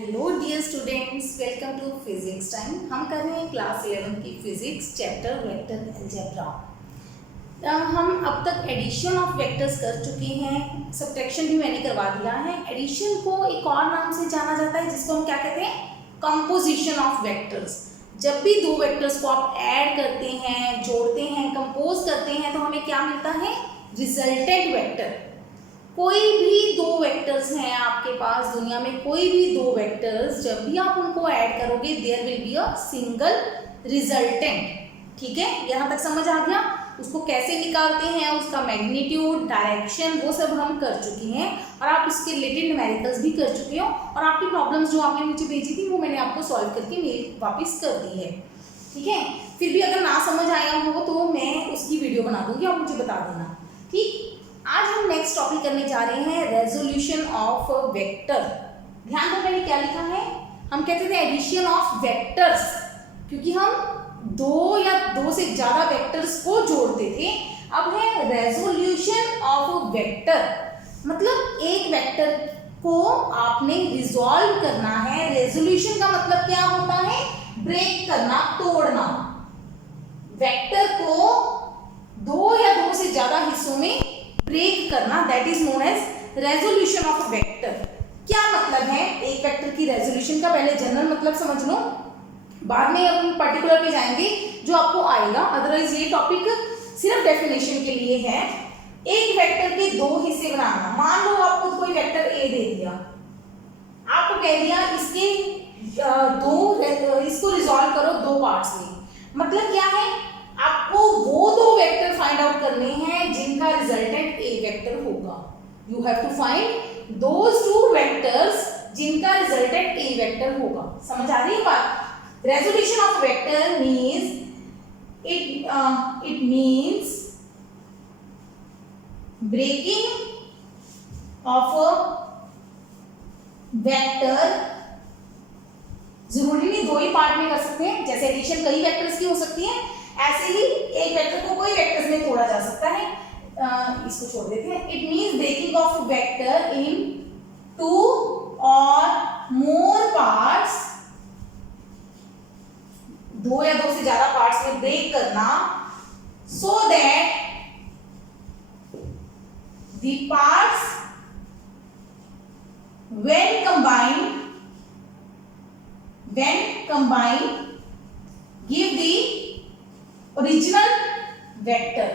Hello dear students, welcome to physics time. हम कर रहे हैं क्लास 11 की फिजिक्स चैप्टर वेक्टर अलजेब्रा। हम अब तक एडिशन ऑफ वेक्टर्स कर चुके हैं, सब्ट्रैक्शन भी मैंने करवा दिया है। एडिशन को एक और नाम से जाना जाता है जिसको हम क्या कहते हैं, कंपोजिशन ऑफ वेक्टर्स। जब भी दो वेक्टर्स को आप ऐड करते हैं, जोड़ते हैं, कंपोज करते हैं तो हमें क्या मिलता है, रिजल्टेंट वेक्टर। कोई भी दो वेक्टर्स हैं आपके पास दुनिया में, कोई भी दो वेक्टर्स जब भी आप उनको ऐड करोगे there will be a single resultant. ठीक है, यहाँ तक समझ आ गया। उसको कैसे निकालते हैं, उसका मैग्नीट्यूड, डायरेक्शन, वो सब हम कर चुके हैं और आप इसके रिलेटेड न्यूमेरिकल्स भी कर चुके हो। और आपकी प्रॉब्लम्स जो आपने मुझे भेजी थी वो मैंने आपको सॉल्व करके मेल वापस कर दी है। ठीक है, फिर भी अगर ना समझ आया हो तो मैं उसकी वीडियो बना दूंगी, आप मुझे बता देना। ठीक, आज हम नेक्स्ट टॉपिक करने जा रहे हैं रेजोल्यूशन ऑफ वेक्टर। ध्यान दो मैंने क्या लिखा है, हम कहते थे एडिशन ऑफ वेक्टर्स, क्योंकि हम दो या दो से ज्यादा वेक्टर्स को जोड़ते थे। अब है रेजोल्यूशन ऑफ वेक्टर, मतलब एक वेक्टर को आपने रिजॉल्व करना है। रेजोल्यूशन का मतलब क्या होता है, ब्रेक करना, तोड़ना। वेक्टर को दो या दो से ज्यादा हिस्सों में ब्रेक करना, that is known as resolution of vector. क्या मतलब है एक वेक्टर की रेजोल्यूशन का, पहले जनरल मतलब समझ लो, बाद में हम पर्टिकुलर पे जाएंगे जो आपको आएगा। अदरवाइज ये टॉपिक सिर्फ डेफिनेशन के लिए है। एक वेक्टर के दो हिस्से बनाना। मान लो आपको कोई वेक्टर ए दे दिया, आपको कह दिया इसके इसको रिजॉल्व करो दो पार्ट्स में। मतलब क्या है, आपको वो दो वेक्टर फाइंड आउट करने हैं जिनका रिजल्टेंट ए वेक्टर होगा। You have to find those two vectors जिनका रिजल्टेंट ए वेक्टर होगा। समझ आ रही है बात। Resolution of vector means it means breaking of a vector. जरूरी नहीं दो ही पार्ट में कर सकते हैं, जैसे एडिशन कई वेक्टर्स की हो सकती है, ऐसे ही एक वेक्टर को कोई वेक्टर्स में तोड़ा जा सकता है। इसको छोड़ देते हैं। It means breaking of vector in two और मोर पार्ट्स, दो या दो से ज्यादा पार्ट्स में ब्रेक करना, so that the parts when combined give the original vector,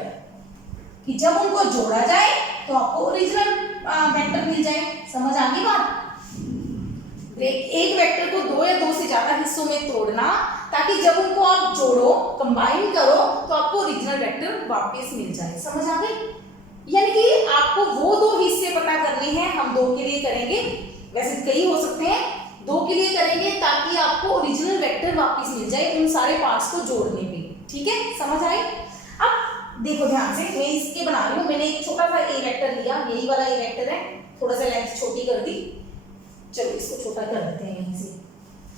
कि जब उनको जोड़ा जाए तो आपको ओरिजिनल वेक्टर मिल जाए। समझ आ गई बात। एक वेक्टर को दो या दो से ज्यादा हिस्सों में तोड़ना, ताकि जब उनको आप जोड़ो, कंबाइन करो, तो आपको ओरिजिनल वेक्टर वापस मिल जाए। समझ आ गई। यानी कि आपको वो दो हिस्से पता करने हैं। हम दो के लिए करेंगे, वैसे कई हो सकते हैं, दो के लिए करेंगे ताकि आपको ओरिजिनल वेक्टर वापस मिल जाए उन सारे पार्ट्स को जोड़ने में। ठीक है, समझ आई। अब देखो ध्यान से, मैं इसके बना रही हूँ। मैंने एक छोटा सा ए वेक्टर लिया, यही वाला ए वेक्टर है, थोड़ा सा लेंथ छोटी कर दी। चलो इसको छोटा कर देते हैं यहीं से।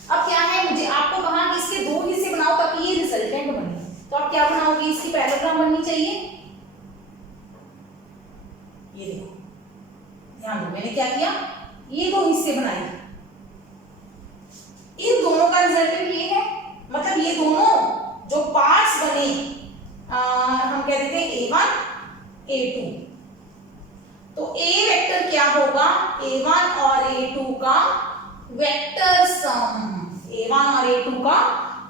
अब क्या है, मुझे आपको कहा कि इसके दो हिस्से बनाओ ताकि ये रिजल्टेंट बने। तो आप क्या बनाओगे, इसकी पैराग्राम बननी चाहिए। ये देखो, ध्यान दो, मैंने क्या किया, ये दो हिस्से बनाए, इन दोनों का रिजल्टेंट ये है। मतलब ये दोनों जो पार्ट्स बने, हम कह देते हैं A1 A2। तो A वेक्टर क्या होगा, A1 और A2 का वेक्टर सम। A1 और A2 का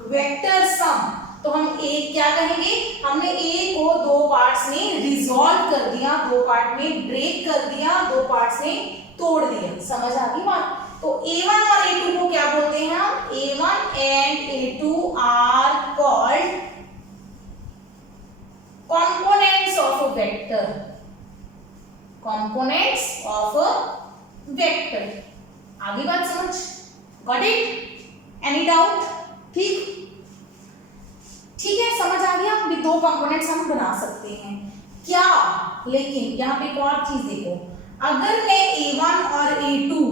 वेक्टर सम। तो हम A क्या कहेंगे, हमने A को दो पार्ट्स में रिजॉल्व कर दिया, दो पार्ट में ब्रेक कर दिया, दो पार्ट्स में तोड़ दिया। समझ आ गई बात। तो A1 और A2 को क्या बोलते हैं हम, A1 and A2 are called components of a vector. Components of a vector. आगे बात समझ, गॉट इट, एनी डाउट। ठीक है, समझ आ गया। भी दो कंपोनेंट्स हम बना सकते हैं क्या, लेकिन यहां पे एक और चीज देखो, अगर मैं A1 और A2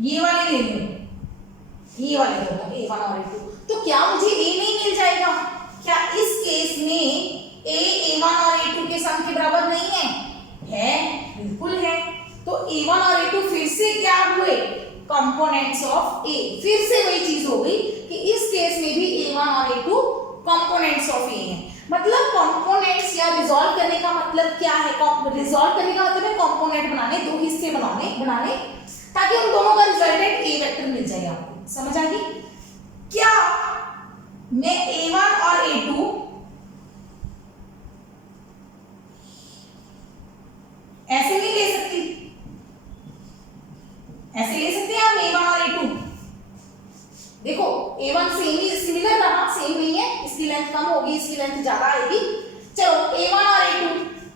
ये वाले ले लूं, ये वाले होगा A1 और A2, तो क्या मुझे A नहीं मिल जाएगा? क्या इस केस में A A1 और A2 के सम के बराबर नहीं है? बिल्कुल है। तो A1 और A2 फिर से क्या हुए, कंपोनेंट्स ऑफ A। फिर से वही चीज हो गई कि इस केस में भी A1 और A2 कंपोनेंट्स ऑफ A हैं। मतलब कंपोनेंट्स या रिजॉल्व करने का मतलब क्या है, रिजॉल्व करने का मतलब है कंपोनेंट बनाने, दो हिस्से बनाने ताकि उन दोनों का रिजल्टेंट A वेक्टर मिल जाए आपको। समझ आ गई? क्या मैं A1 और A2 ऐसे नहीं ले सकती, ऐसे ले सकते हैं आप A1 और A2। देखो A1 सेम ही सिमिलर रहा, सेम नहीं है, इसकी लेंथ कम होगी, इसकी लेंथ ज्यादा आएगी। चलो A1 और A2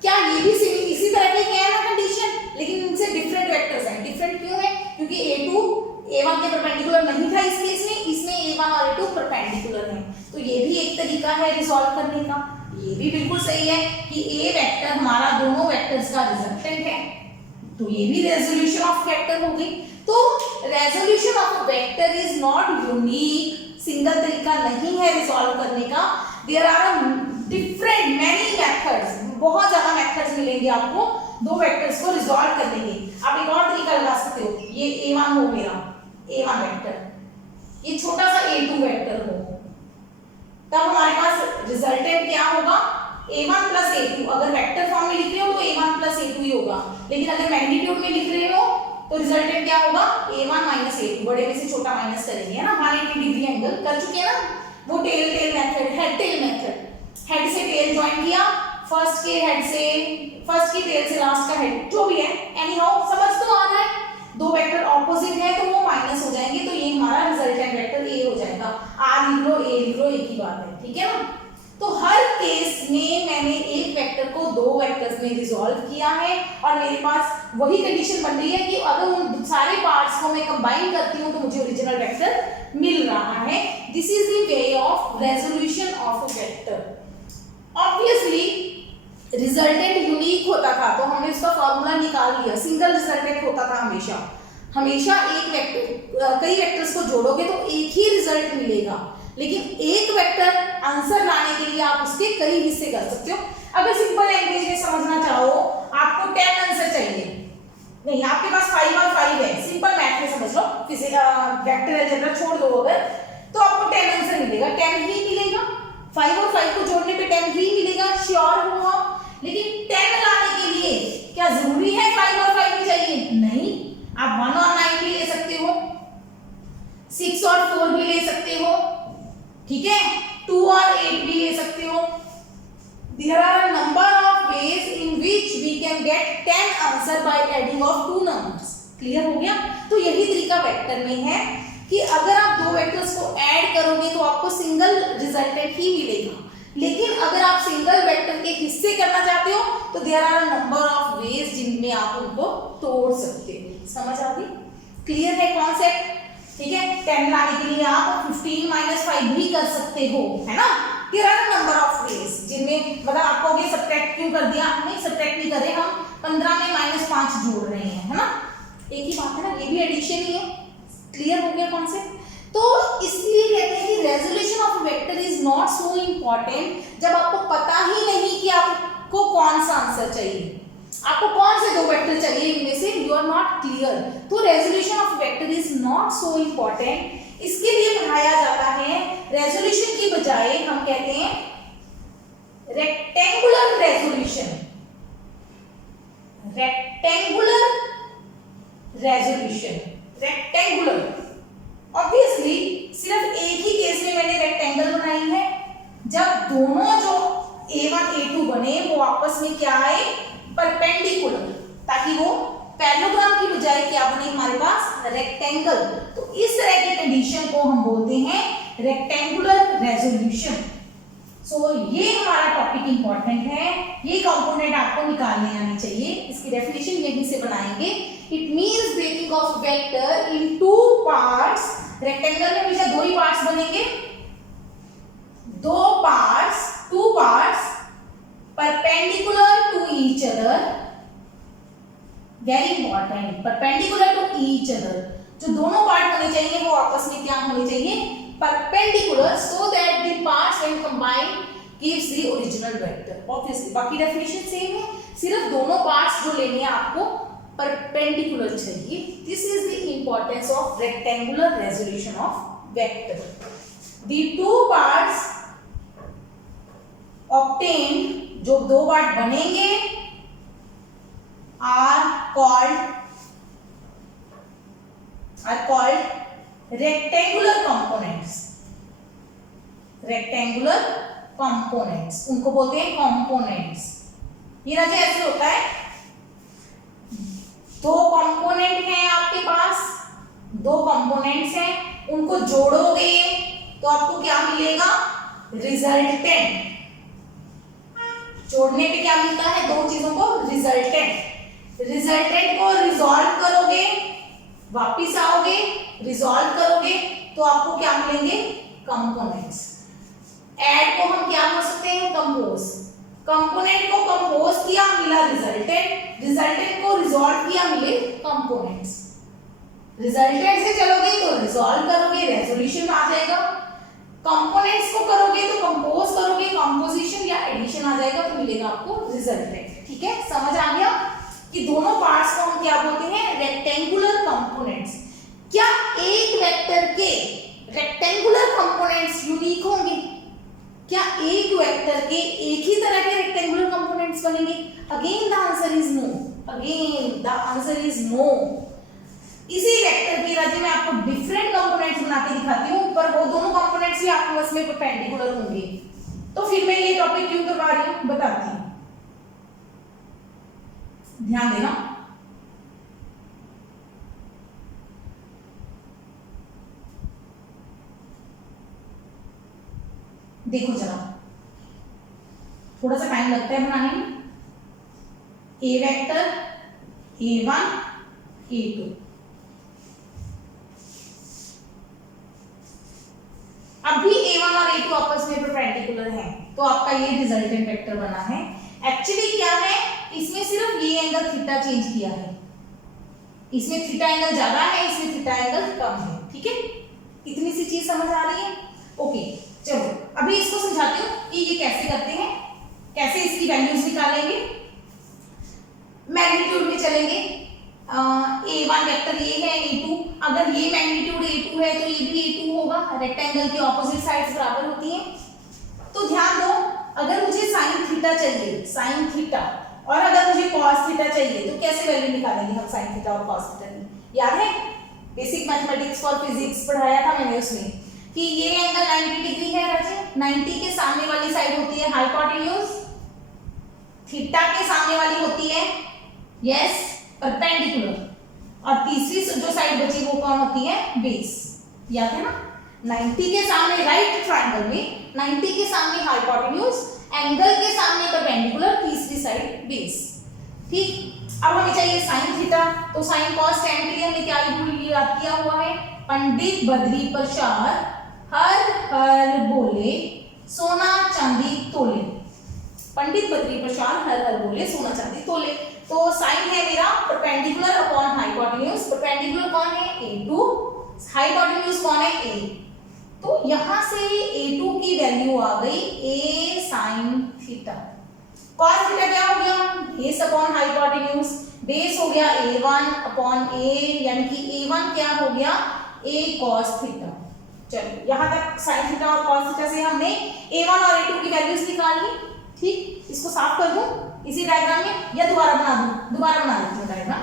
क्या ये भी इसी तरह के हैं ना कंडीशन, लेकिन इनसे डिफरेंट वेक्टर्स हैं। डिफरेंट क्यों है? क्योंकि A2 A1 के परपेंडिकुलर नहीं था इस केस में, इसमें A1 और A2 परपेंडिकुलर हैं। तो ये भी एक तरीका है रिजॉल्व करने का। ये भी बिल्कुल सही है कि A वेक्टर हमारा दोनों वेक्टर्स का रिजल्टेंट है, तो ये भी रेजोल्यूशन ऑफ वेक्टर हो गई। तो resolution of vector is not unique, single तरीका नहीं है रिजॉल्व करने का। There are different many methods, बहुत ज्यादा मेथड्स मिलेंगे आपको दो वेक्टर्स को रिजॉल्व करने के। आप एक और तरीका लगा सकते हो, ये A1 हो मेरा A1 वेक्टर, ये छोटा सा A2 वेक्टर हो, तब हमारे पास रिजल्टेंट क्या होगा, A1 प्लस A2। अगर वेक्टर फॉर्म में लिख रहे हो तो A1 प्लस A2 ही होगा, लेकिन अगर मैग्नीट्यूड में लिख रहे हो तो रिजल्टेंट क्या होगा, A1 माइनस A2। बड़े में से छोटा माइनस करेंगे, है ना, 180 डिग्री एंगल कर चुके हैं ना, वो tail method, head tail method. Head से टेल ज्वाइन किया, फर्स्ट के हेड से, फर्स्ट की टेल से लास्ट का हेड, जो भी है, एनी हाउ समझ तो आ रहा है। दो वेक्टर ऑपोजिट है तो वो माइनस हो जाएंगे, तो ये हमारा रिजल्टेंट वेक्टर A हो जाएगा। R लिख लो, A लिख लो, एक ही बात है, ठीक है ना। तो हर केस में मैंने एक वेक्टर को दो वेक्टर्स में रिजॉल्व किया है, और मेरे पास वही कंडीशन बन रही है कि अगर उन सारे पार्ट्स को मैं कंबाइन करती हूँ तो मुझे ओरिजिनल वेक्टर मिल रहा है। This is the way of resolution of a vector. Obviously resultant unique होता था तो हमने उसका फॉर्मूला निकाल लिया, सिंगल रिजल्टेंट होता था हमेशा एक वेक्टर, कई वेक्टर्स को जोड़ोगे तो एक ही रिजल्ट मिलेगा, लेकिन एक वेक्टर आंसर लाने के लिए आप उसके कई हिस्से कर सकते हो। अगर सिंपल लैंग्वेज में समझना चाहो, आपको 10 आंसर चाहिए, नहीं आपके पास 5 और 5 है, सिंपल मैथ में समझ लो, वेक्टर अलजेब्रा छोड़ दो अगर, तो आपको 10 आंसर मिलेगा, 10 ही मिलेगा। 5 और 5 को जोड़ने पे 10 ही मिलेगा, श्योर हो आप। लेकिन 10 लाने के लिए क्या जरूरी है 5 और 5 ही चाहिए? नहीं, आप 1 और 9 भी ले सकते हो, 6 और 4 भी ले सकते हो, ठीक है, 2 और 8 भी ले सकते हो। There are a number of ways in which we can get 10 answer by adding of two numbers. Clear हो गया? तो यही तरीका वेक्टर में है कि अगर आप दो वेक्टर्स को ऐड करोगे तो आपको सिंगल रिजल्टेंट ही मिलेगा, लेकिन अगर आप सिंगल वेक्टर के हिस्से करना चाहते हो तो there are a number of ways जिनमें आप उनको तोड़ सकते हो। समझ आ गई? क्लियर है कॉन्सेप्ट? ठीक है, 10 लाने के लिए आप 15 माइनस 5 भी कर सकते हो, है ना। There are a number of ways जिनमें, मतलब आपको ये सब्ट्रैक्ट क्यों कर दिया, नहीं सब्ट्रैक्ट नहीं करे, हम 15 में -5 जोड़ रहे हैं, है ना, एक ही बात है ना, ये भी एडिशन ही है। क्लियर हो गया कॉन्सेप्ट? तो इसलिए कहते हैं कि resolution of vector is not so important जब आपको पता ही नहीं कि आपको कौन सा आंसर चाहिए, आपको कौन से दो वेक्टर चाहिए इनमें से, यू आर नॉट क्लियर, तो resolution of vector is not so important. इसके लिए पढ़ाया जाता है, रेजोल्यूशन की बजाय हम कहते हैं rectangular resolution, rectangular resolution, rectangular. Obviously सिर्फ एक ही केस में मैंने रेक्टेंगल बनाई है, जब दोनों जो A1 A2 बने वो आपस में क्या आए, परपेंडिकुलर, ताकि वो पैरेललोग्राम की बजाय क्या बने हमारे पास, रेक्टेंगल। तो इस तरह की कंडीशन को हम बोलते हैं रेक्टेंगुलर रेजोल्यूशन। सो ये हमारा टॉपिक इंपॉर्टेंट है, ये कंपोनेंट आपको निकालने आनी चाहिए। इसकी डेफिनेशन यहीं से बनाएंगे। It means breaking of vector in two parts. Rectangle में हमेशा दो ही पार्ट्स बनेंगे, दो parts, two parts perpendicular to each other, very important, perpendicular to each other. जो दोनों पार्ट होने चाहिए वो आपस में क्या होने चाहिए, perpendicular, so that the parts when combined gives the original vector। Obviously बाकी डेफिनेशन सेम है, सिर्फ दोनों पार्ट्स जो लेने हैं आपको परपेंडिकुलर चाहिए। This is the importance of rectangular resolution of vector. The two parts obtained, जो दो पार्ट बनेंगे, are called rectangular components. Rectangular components उनको बोलते हैं कंपोनेंट्स। ये राजा ऐसे होता है, दो कंपोनेंट हैं आपके पास, दो कंपोनेंट्स हैं, उनको जोड़ोगे तो आपको क्या मिलेगा? रिजल्टेंट। जोड़ने पे क्या मिलता है? दो चीजों को रिजल्टेंट। रिजल्टेंट को रिजॉल्व करोगे, वापिस आओगे, रिजॉल्व करोगे तो आपको क्या मिलेंगे? कंपोनेंट्स। ऐड को हम क्या बोल सकते हैं? कंपोज। कंपोनेंट को कंपोज किया, मिला रिजल्टेंट। रिजल्टेंट को रिजॉल्व किया, मिले कंपोनेंट्स। रिजल्टेंट से चलोगे तो रिजॉल्व करोगे, रेजोल्यूशन आ जाएगा। कंपोनेंट्स को करोगे तो कंपोज करोगे, कंपोजिशन या एडिशन आ जाएगा तो मिलेगा आपको रिजल्टेंट। ठीक है, समझ आ गया कि दोनों पार्ट्स को हम क्या बोलते हैं? Rectangular components. क्या एक वेक्टर के रेक्टेंगुलर कंपोनेंट्स यूनिक होंगे? क्या एक वेक्टर के एक ही तरह के रेक्टेंगुलर कंपोनेंट्स बनेंगे? Again the answer is no. Again the answer is no. इसी वेक्टर की राजी मैं आपको डिफरेंट कंपोनेंट्स बना के दिखाती हूँ, पर वो दोनों कंपोनेंट्स भी आपके बस में परपेंडिकुलर होंगे। तो फिर मैं ये टॉपिक क्यों करवा रही हूँ बताती हूँ, ध्यान देना। देखो जरा, थोड़ा सा टाइम लगता है बनाने में। ए वेक्टर A1 A2, अभी A1 और A2 आपस में परपेंडिकुलर हैं, तो आपका ये रिजल्टेंट वेक्टर बना है। एक्चुअली क्या है, इसमें सिर्फ ये एंगल थीटा चेंज किया है। इसमें थीटा एंगल ज्यादा है, इसमें थीटा एंगल कम है। ठीक है, इतनी सी चीज समझ आ रही है? ओके, चलो अभी इसको समझाती हूँ कि ये कैसे करते हैं, कैसे इसकी वैल्यूज निकालेंगे। मैग्नीट्यूड में चलेंगे। A1 वेक्टर ये है, A2, अगर ये मैग्नीट्यूड A2 है तो ये भी A2 होगा। रेक्टेंगल की ऑपोजिट साइड्स बराबर होती हैं। तो ध्यान दो, अगर मुझे साइन थीटा चाहिए, साइन थीटा, और अगर मुझे कॉस थीटा चाहिए, तो कैसे वैल्यू निकालेंगे हम साइन थीटा और कॉस थीटा की? याद है बेसिक मैथमेटिक्स फॉर फिजिक्स पढ़ाया था मैंने उसमें कि ये एंगल 90 डिग्री है राजे। 90 के सामने वाली साइड होती है हाइपोटेन्यूज, थीटा के सामने वाली होती है यस परपेंडिकुलर, और तीसरी जो साइड बची वो कौन होती है? बेस। याद है ना? 90 के सामने राइट ट्रायंगल में 90 के सामने हाइपोटेन्यूज, एंगल के सामने परपेंडिकुलर, तीसरी साइड बेस। ठीक, अब हमें चाहिए साइन थीटा, तो साइन कॉस tan के लिए हमने क्या रूल याद किया हुआ है? पंडित बद्री प्रसाद हर हर बोले सोना चांदी तोले। पंडित बद्री प्रसाद हर हर बोले सोना चांदी तोले। तो साइन है मेरा परपेंडिकुलर अपॉन हाइपोटेन्यूज। परपेंडिकुलर कौन है? A2, हाइपोटेन्यूज कौन है? A। तो यहां से A2 की वैल्यू आ गई A sin theta. cos theta क्या हो गया? बेस अपॉन हाइपोटेन्यूज, बेस हो गया A1 अपॉन A, यानी कि A1 क्या हो गया? A cos theta. चलो यहां तक साइन थीटा और cos थीटा से हमने A1 और A2 की वैल्यूज निकाल ली। ठीक, इसको साफ कर दूं इसी डायग्राम में या दोबारा बना दूं? दोबारा बना देती हूं डायग्राम।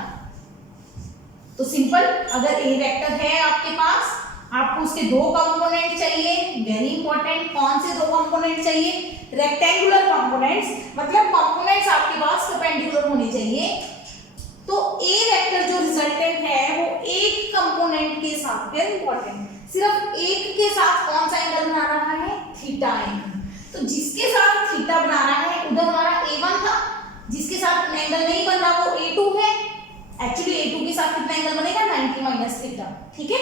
तो सिंपल, अगर A वेक्टर है आपके पास, आपको उसके दो कंपोनेंट चाहिए। वेरी इंपॉर्टेंट, कौन से दो कंपोनेंट चाहिए? रेक्टेंगुलर कंपोनेंट्स, मतलब कंपोनेंट्स आपके पास परपेंडिकुलर होने चाहिए। तो A वेक्टर जो रिजल्टेंट है वो एक कंपोनेंट के साथ, वेरी इंपॉर्टेंट, सिर्फ एक के साथ कौन सा एंगल बना रहा है? Theta angle. तो जिसके साथ थीटा बना रहा है उधर हमारा A1 था, जिसके साथ एंगल नहीं बन रहा वो A2 है। एक्चुअली A2 के साथ कितना एंगल बनेगा? 90 माइनस थीटा। ठीक है,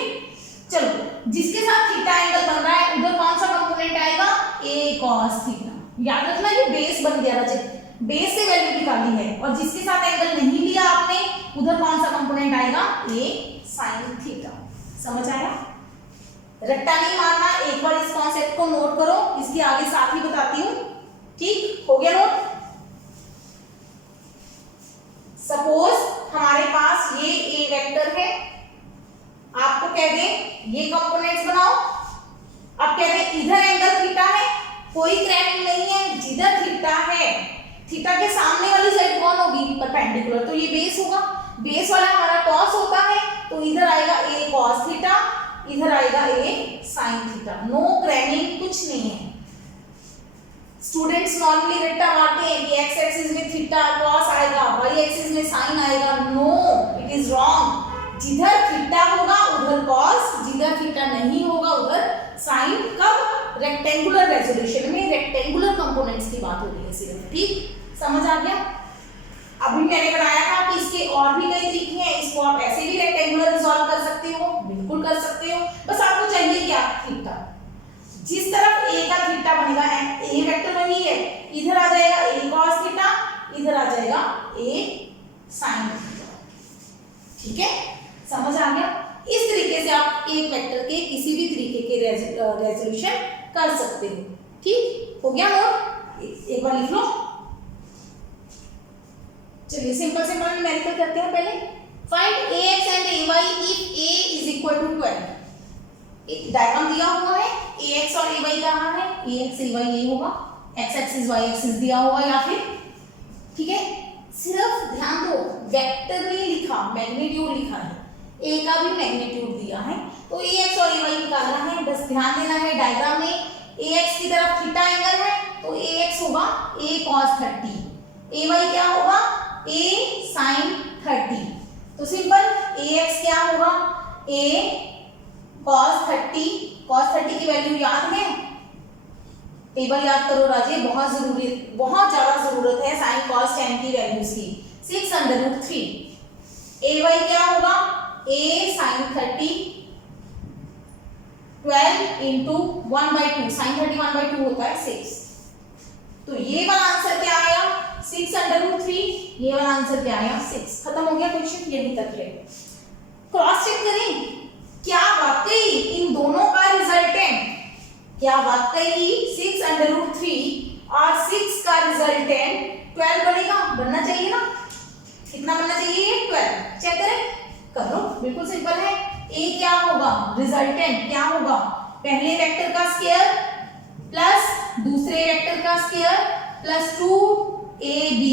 चलो जिसके साथ थीटा एंगल बन रहा है उधर कौन सा कंपोनेंट आएगा? A cos theta. याद रखना ये बेस बन गया बच्चे, बेस से वैल्यू निकाली है, और जिसके साथ एंगल नहीं लिया आपने उधर कौन सा कंपोनेंट आएगा? A sin theta. समझ आया? रट्टा नहीं मारना, एक बार इस कॉन्सेप्ट को नोट करो, इसके आगे साथ ही बताती हूं। ठीक हो गया नोट? सपोज हमारे पास ये ए वेक्टर है, आपको कह दें ये कंपोनेंट्स बनाओ। अब कह दें इधर एंगल थीटा है, कोई क्रैक नहीं है, जिधर थीटा है, थीटा के सामने वाली साइड कौन होगी, परपेंडिकुलर, तो ये बेस होगा, बेस वाला हमारा कॉस होता है, तो इधर आएगा ए कॉस थीटा, इधर आएगा A sine theta. No cramming, कुछ नहीं है। स्टूडेंट्स नॉर्मली रट्टा मारते हैं कि एक्स एक्सिस में थीटा कॉस आएगा, वाई एक्सिस में साइन आएगा। No, it is wrong. जिधर थीटा होगा उधर कॉस, जिधर थीटा नहीं होगा उधर साइन। कब? रेक्टेंगुलर रेजोल्यूशन में रेक्टेंगुलर कंपोनेंट्स की बात हो रही है सिर्फ। ठीक, समझ आ गया? अभी मैंने बताया था कि इसके और भी कई तरीके हैं, इसको आप ऐसे भी रेक्टेंगुलर रिजॉल्व कर सकते हो, बिल्कुल कर सकते हो, बस आपको चाहिए क्या, थीटा। जिस तरफ ए का थीटा बनेगा, ए वेक्टर वही है, इधर आ जाएगा ए कॉस थीटा, इधर आ जाएगा ए साइन थीटा। ठीक है, समझ आ गया? इस तरीके से आप एक वेक्टर के किसी भी तरीके के रेजोल्यूशन कर सकते हो। ठीक हो गया? और एक बार लिख लो। चलिए सिंपल सिंपल न्यूमेरिकल करते हैं पहले। Find ax and ay if a is equal to 12। एक डायग्राम दिया हुआ है, ax और ay कहाँ है, ax ay ये होगा, x एक्सिस y एक्सिस दिया हुआ या फिर, ठीक है। सिर्फ ध्यान दो, वेक्टर नहीं लिखा, मैग्नीट्यूड लिखा है, a का भी मैग्नीट्यूड दिया है, तो ax और ay निकालना है। बस ध्यान देना है, डायग्राम में ax की तरफ थीटा एंगल है, तो ax होगा a cos 30, ay क्या होगा, a sin 30। तो सिंपल ax क्या होगा, a cos 30, cos 30 की वैल्यू याद है, टेबल याद करो राजे, बहुत जरूरी, बहुत ज्यादा जरूरत है साइन cos tan की वैल्यूज की। 6√3। ay क्या होगा, a sin 30 12 इंटू 1/2, साइन 30 1/2 होता है 6। तो ये वाला आंसर क्या आया, 6√3, ये वाला आंसर क्या आया, 6। खत्म हो गया क्वेश्चन, यही तक है। क्रॉस चेक करें, क्या वाकई इन दोनों का रिजल्टेंट, क्या वाकई 6√3 और 6 का रिजल्टेंट 12 बनेगा, बनना चाहिए ना, कितना बनना चाहिए, 12। चेक करें, करो, बिल्कुल सिंपल है। a क्या होगा, रिजल्टेंट क्या होगा, पहले वेक्टर का स्क्वायर प्लस दूसरे वेक्टर का स्क्वायर प्लस 2ab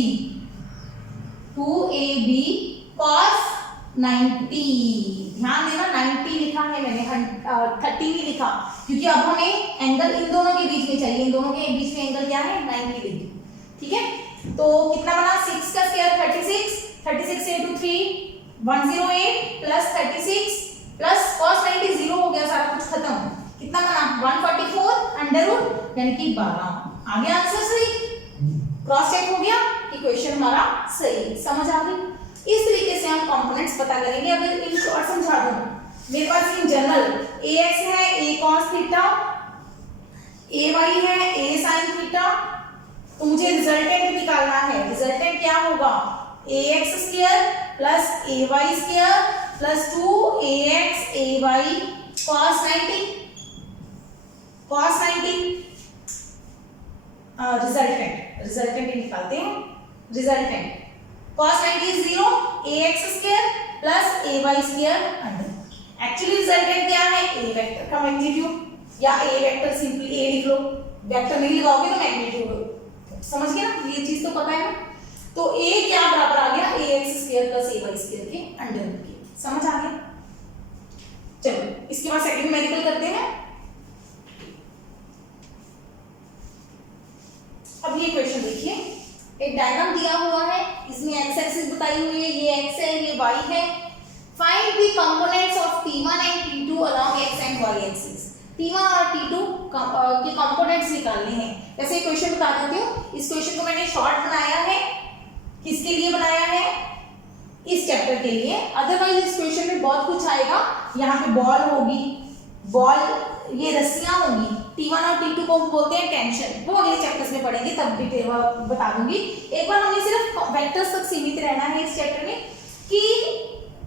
cos 90। ध्यान देना, 90 लिखा है मैंने, 30 नहीं लिखा, क्योंकि अब हमें एंगल इन दोनों के बीच में चाहिए, इन दोनों के बीच में एंगल क्या है, 90 डिग्री। ठीक है, तो कितना बना, 6 का square 36, 36 into 3 108 plus 36 plus cos 90 0 हो गया, सारा कुछ खत्म। कितना बना, 144 अंडर रूट यानी कि 12। आ गया आंसर सही, क्रॉस चेक हो गया, इक्वेशन हमारा सही। समझ आ गई? इस तरीके से हम कंपोनेंट्स पता करेंगे। अगर इन शॉर्ट समझा दूं, मेरे पास इन जनरल ax है a cos थीटा, ay है a sin थीटा, तो मुझे रिजल्टेंट निकालना है। रिजल्टेंट क्या होगा, ax square plus ay square plus 2ax ay cos 90, cos 90 resultant निकालते हैं। Resultant cos 90 is 0, ax square plus ay square under. Actually resultant क्या है, a वेक्टर का मैग्नीट्यूड, या a वेक्टर सिंपली a लिख लो, वेक्टर नहीं लगाओगे तो मैग्नीट्यूड। समझ गए ना, ये चीज तो पता है ना। तो a क्या बराबर आ गया, ax square plus ay square के अंडर रूट के। समझ आ गया? चलो इसके बाद सेकंड न्यूमेरिकल करते हैं। अब ये क्वेश्चन देखिए, एक डायग्राम दिया हुआ है, इसमें x एक्सिस बताई हुई है, ये x है, ये y है। Find the components of t1 and t2 along x and y axis. t1 और t2 के कंपोनेंट्स निकालने हैं। वैसे क्वेश्चन बता देती हूँ, इस क्वेश्चन को मैंने शॉर्ट बनाया है, किसके लिए बनाया है, इस चैप्टर के लिए। अदरवाइज इस क्वेश्चन में बहुत कुछ आएगा, यहाँ पे बॉल होगी, बॉल ये रस्सियां होंगी, T1 और T2 को बोलते हैं टेंशन, वो अगले चैप्टर्स में पढ़ेंगे, तब डिटेल बता दूंगी। एक बार हमें सिर्फ वेक्टर्स तक सीमित रहना है इस चैप्टर में कि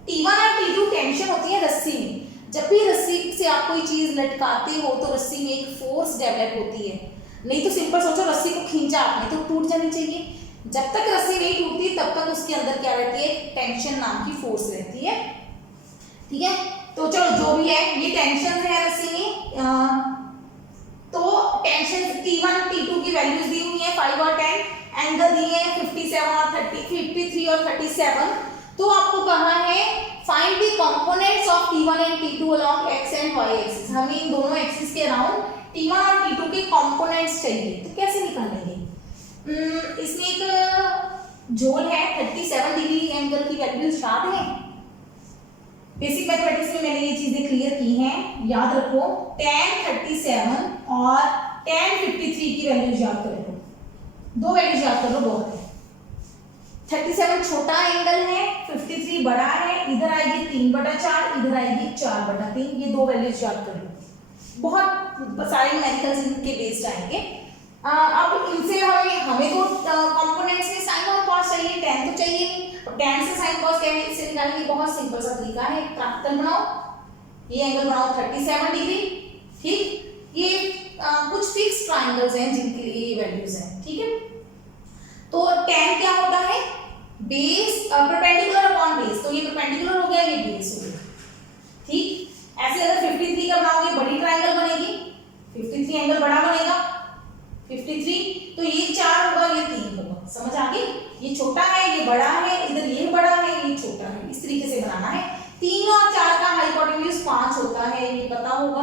T1 और T2 टेंशन होती है रस्सी में। जब भी रस्सी से आप कोई चीज लटकाते हो तो रस्सी में एक फोर्स डेवलप होती है, नहीं तो सिंपल सोचो, रस्सी को खींचा आपने तो टूट जानी चाहिए। जब तक रस्सी नहीं टूटती तब तक उसके अंदर क्या रहती है, टेंशन नाम की फोर्स रहती है। ठीक है, तो चलो जो भी है, ये टेंशन है रस्सी में। तो टेंशन T1 T2 की वैल्यूज दी हुई है 5 और 10, एंगल दिए हैं 57 और 30, 53 और 37। तो आपको कहा है find the components of T1 and T2 along x and y axis. हमें इन दोनों एक्सिस के अराउंड T1 और T2 के कंपोनेंट्स चाहिए। तो कैसे निकालेंगे? इसमें एक झोल है 37 डिग्री एंगल की वैल्यूज याद है, बेसिक मैथमेटिक्स में मैंने ये चीजें क्लियर की हैं, याद रखो। tan 37 और tan 53 की वैल्यूज याद कर लो, दो वैल्यूज याद कर लो, बहुत है। 37 छोटा एंगल है, 53 बड़ा है, इधर आएगी 3/4, इधर आएगी 4/3, ये दो वैल्यूज याद कर लो, बहुत सारे न्यूमेरिकल्स इनके बेस्ड आएंगे। अब इनसे हमें तो कंपोनेंट्स में साइन और कॉस चाहिए, tan तो चाहिए नहीं, tan से साइन कॉस कैसे निकालेंगे? बहुत सिंपल सा तरीका है, एक ट्रायंगल बनाओ, ये एंगल बनाओ 37 डिग्री। ठीक, ये कुछ फिक्स ट्रायंगल्स हैं जिनके लिए ये वैल्यूज हैं। ठीक है, तो tan क्या होता है? बेस परपेंडिकुलर अपॉन बेस, तो ये परपेंडिकुलर हो गया, ये बेस हो गया। ठीक, ऐसे अगर 53 का बनाओगे बड़ी ट्रायंगल बनेगी, 53 एंगल बड़ा बनेगा 53, तो ये 4 होगा, ये 3 होगा। समझ आ गई? ये छोटा है, ये बड़ा है, इधर ये बड़ा है, ये छोटा है, इस तरीके से बनाना है। 3 और 4 का हाइपोटेन्यूज 5 होता है, ये पता होगा,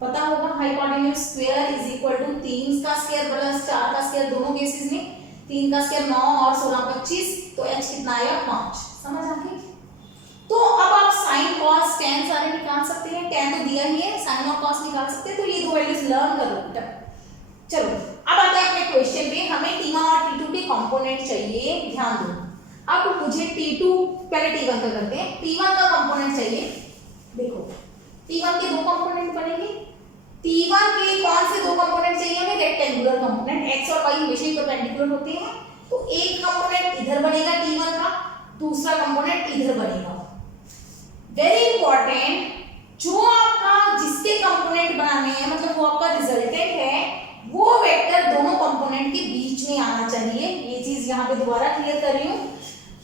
पता होगा। Hypotenuse square is equal to 3 का स्क्वायर प्लस 4 का स्क्वायर, दोनों केसेस में 3 का स्क्वायर 9 और 16 25, तो h कितना आएगा 5। समझ आ गई? तो अब आप साइन कॉस tan सारे निकाल सकते हैं, tan तो दिया ही है, साइन और कॉस निकाल सकते हैं। तो ये दो वैल्यूज लर्न करो बेटा। चलो अब आते हैं अपने क्वेश्चन पे। हमें T1 और T2 के कंपोनेंट चाहिए, ध्यान दो। अब मुझे T2 पहले T1 का करते हैं। T1 का कंपोनेंट चाहिए, देखो T1 के दो कंपोनेंट बनेंगे। T1 के कौन से दो कंपोनेंट चाहिए हमें? रेक्टेंगुलर कंपोनेंट, x और y हमेशा ही परपेंडिकुलर होते हैं, तो एक कंपोनेंट इधर बनेगा T1 का, दूसरा कंपोनेंट इधर बनेगा। वेरी इंपॉर्टेंट, जो आपका जिसके कंपोनेंट बनाने हैं, मतलब वो आपका रिजल्टेंट है, वो वेक्टर दोनों कंपोनेंट के बीच में आना चाहिए। ये चीज यहाँ पे दोबारा क्लियर कर रही हूँ।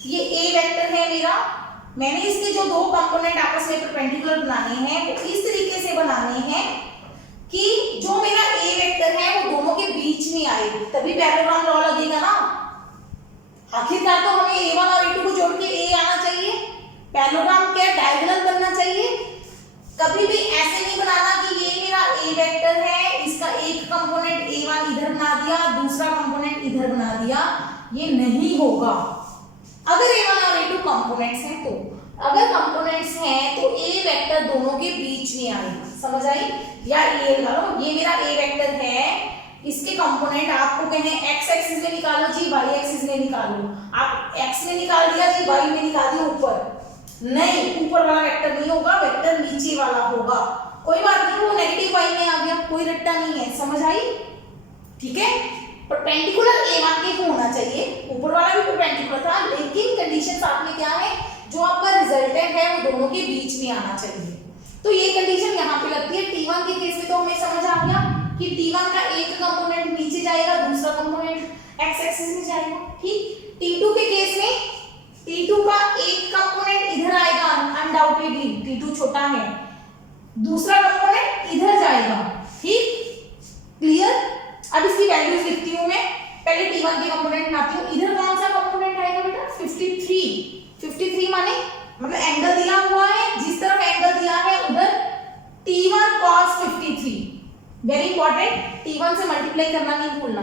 ये A वेक्टर है मेरा, मैंने इसके जो दो कंपोनेंट आपस में परपेंडिकुलर बनाने हैं वो इस तरीके से बनाने हैं कि जो मेरा A वेक्टर है वो दोनों के बीच में आए, तभी पैरेललोग्राम लॉ लगेगा ना। आखिरकार तो हमें A1 और A2 को जोड़ के A आना चाहिए। पैरेललोग्राम क्या डायगोनल बनना चाहिए, कभी भी ऐसे नहीं बनाना कि ये मेरा A वेक्टर है, इसका एक कंपोनेंट A1 इधर बना दिया, दूसरा कंपोनेंट इधर बना दिया, ये नहीं होगा। अगर A1 और A2 कंपोनेंट्स हैं तो, अगर कंपोनेंट्स हैं तो A वेक्टर दोनों के बीच में आएगा। समझ आई? या ये लो, ये मेरा A वेक्टर है, इसके कंपोनेंट आपको कहें x एक्सिस में निकालो जी, y एक्सिस में निकालो। आप x में निकाल दिया जी, y में निकाल दिया ऊपर, नहीं, ऊपर वाला वेक्टर नहीं होगा, वेक्टर नीचे वाला होगा। कोई बात नहीं, वो नेगेटिव y में आ गया, कोई रट्टा नहीं है। समझ आई? ठीक है, परपेंडिकुलर A1 के होना चाहिए, ऊपर वाला भी परपेंडिकुलर था, लेकिन कंडीशन साथ में क्या है, जो आपका रिजल्टेंट है वो दोनों के बीच में आना चाहिए। तो ये कंडीशन यहाँ पे लगती है। T1 के केस में तो हमें समझ आ गया कि T1 का एक कंपोनेंट नीचे जाएगा, दूसरा कंपोनेंट x एक्सिस में जाएगा। ठीक, T2 के केस में T2 का एक कंपोनेंट इधर आएगा, अनडाउटेडली T2 छोटा है, दूसरा कंपोनेंट इधर जाएगा। ठीक, क्लियर? अब इसकी वैल्यूज लिखती हूं मैं, पहले T1 के कंपोनेंट बनाती हूं। इधर कौन सा कंपोनेंट आएगा बेटा? 53 माने मतलब एंगल दिया हुआ है, जिस तरफ एंगल दिया है उधर T1 cos 53। Very important, T1 से मल्टीप्लाई करना नहीं भूलना,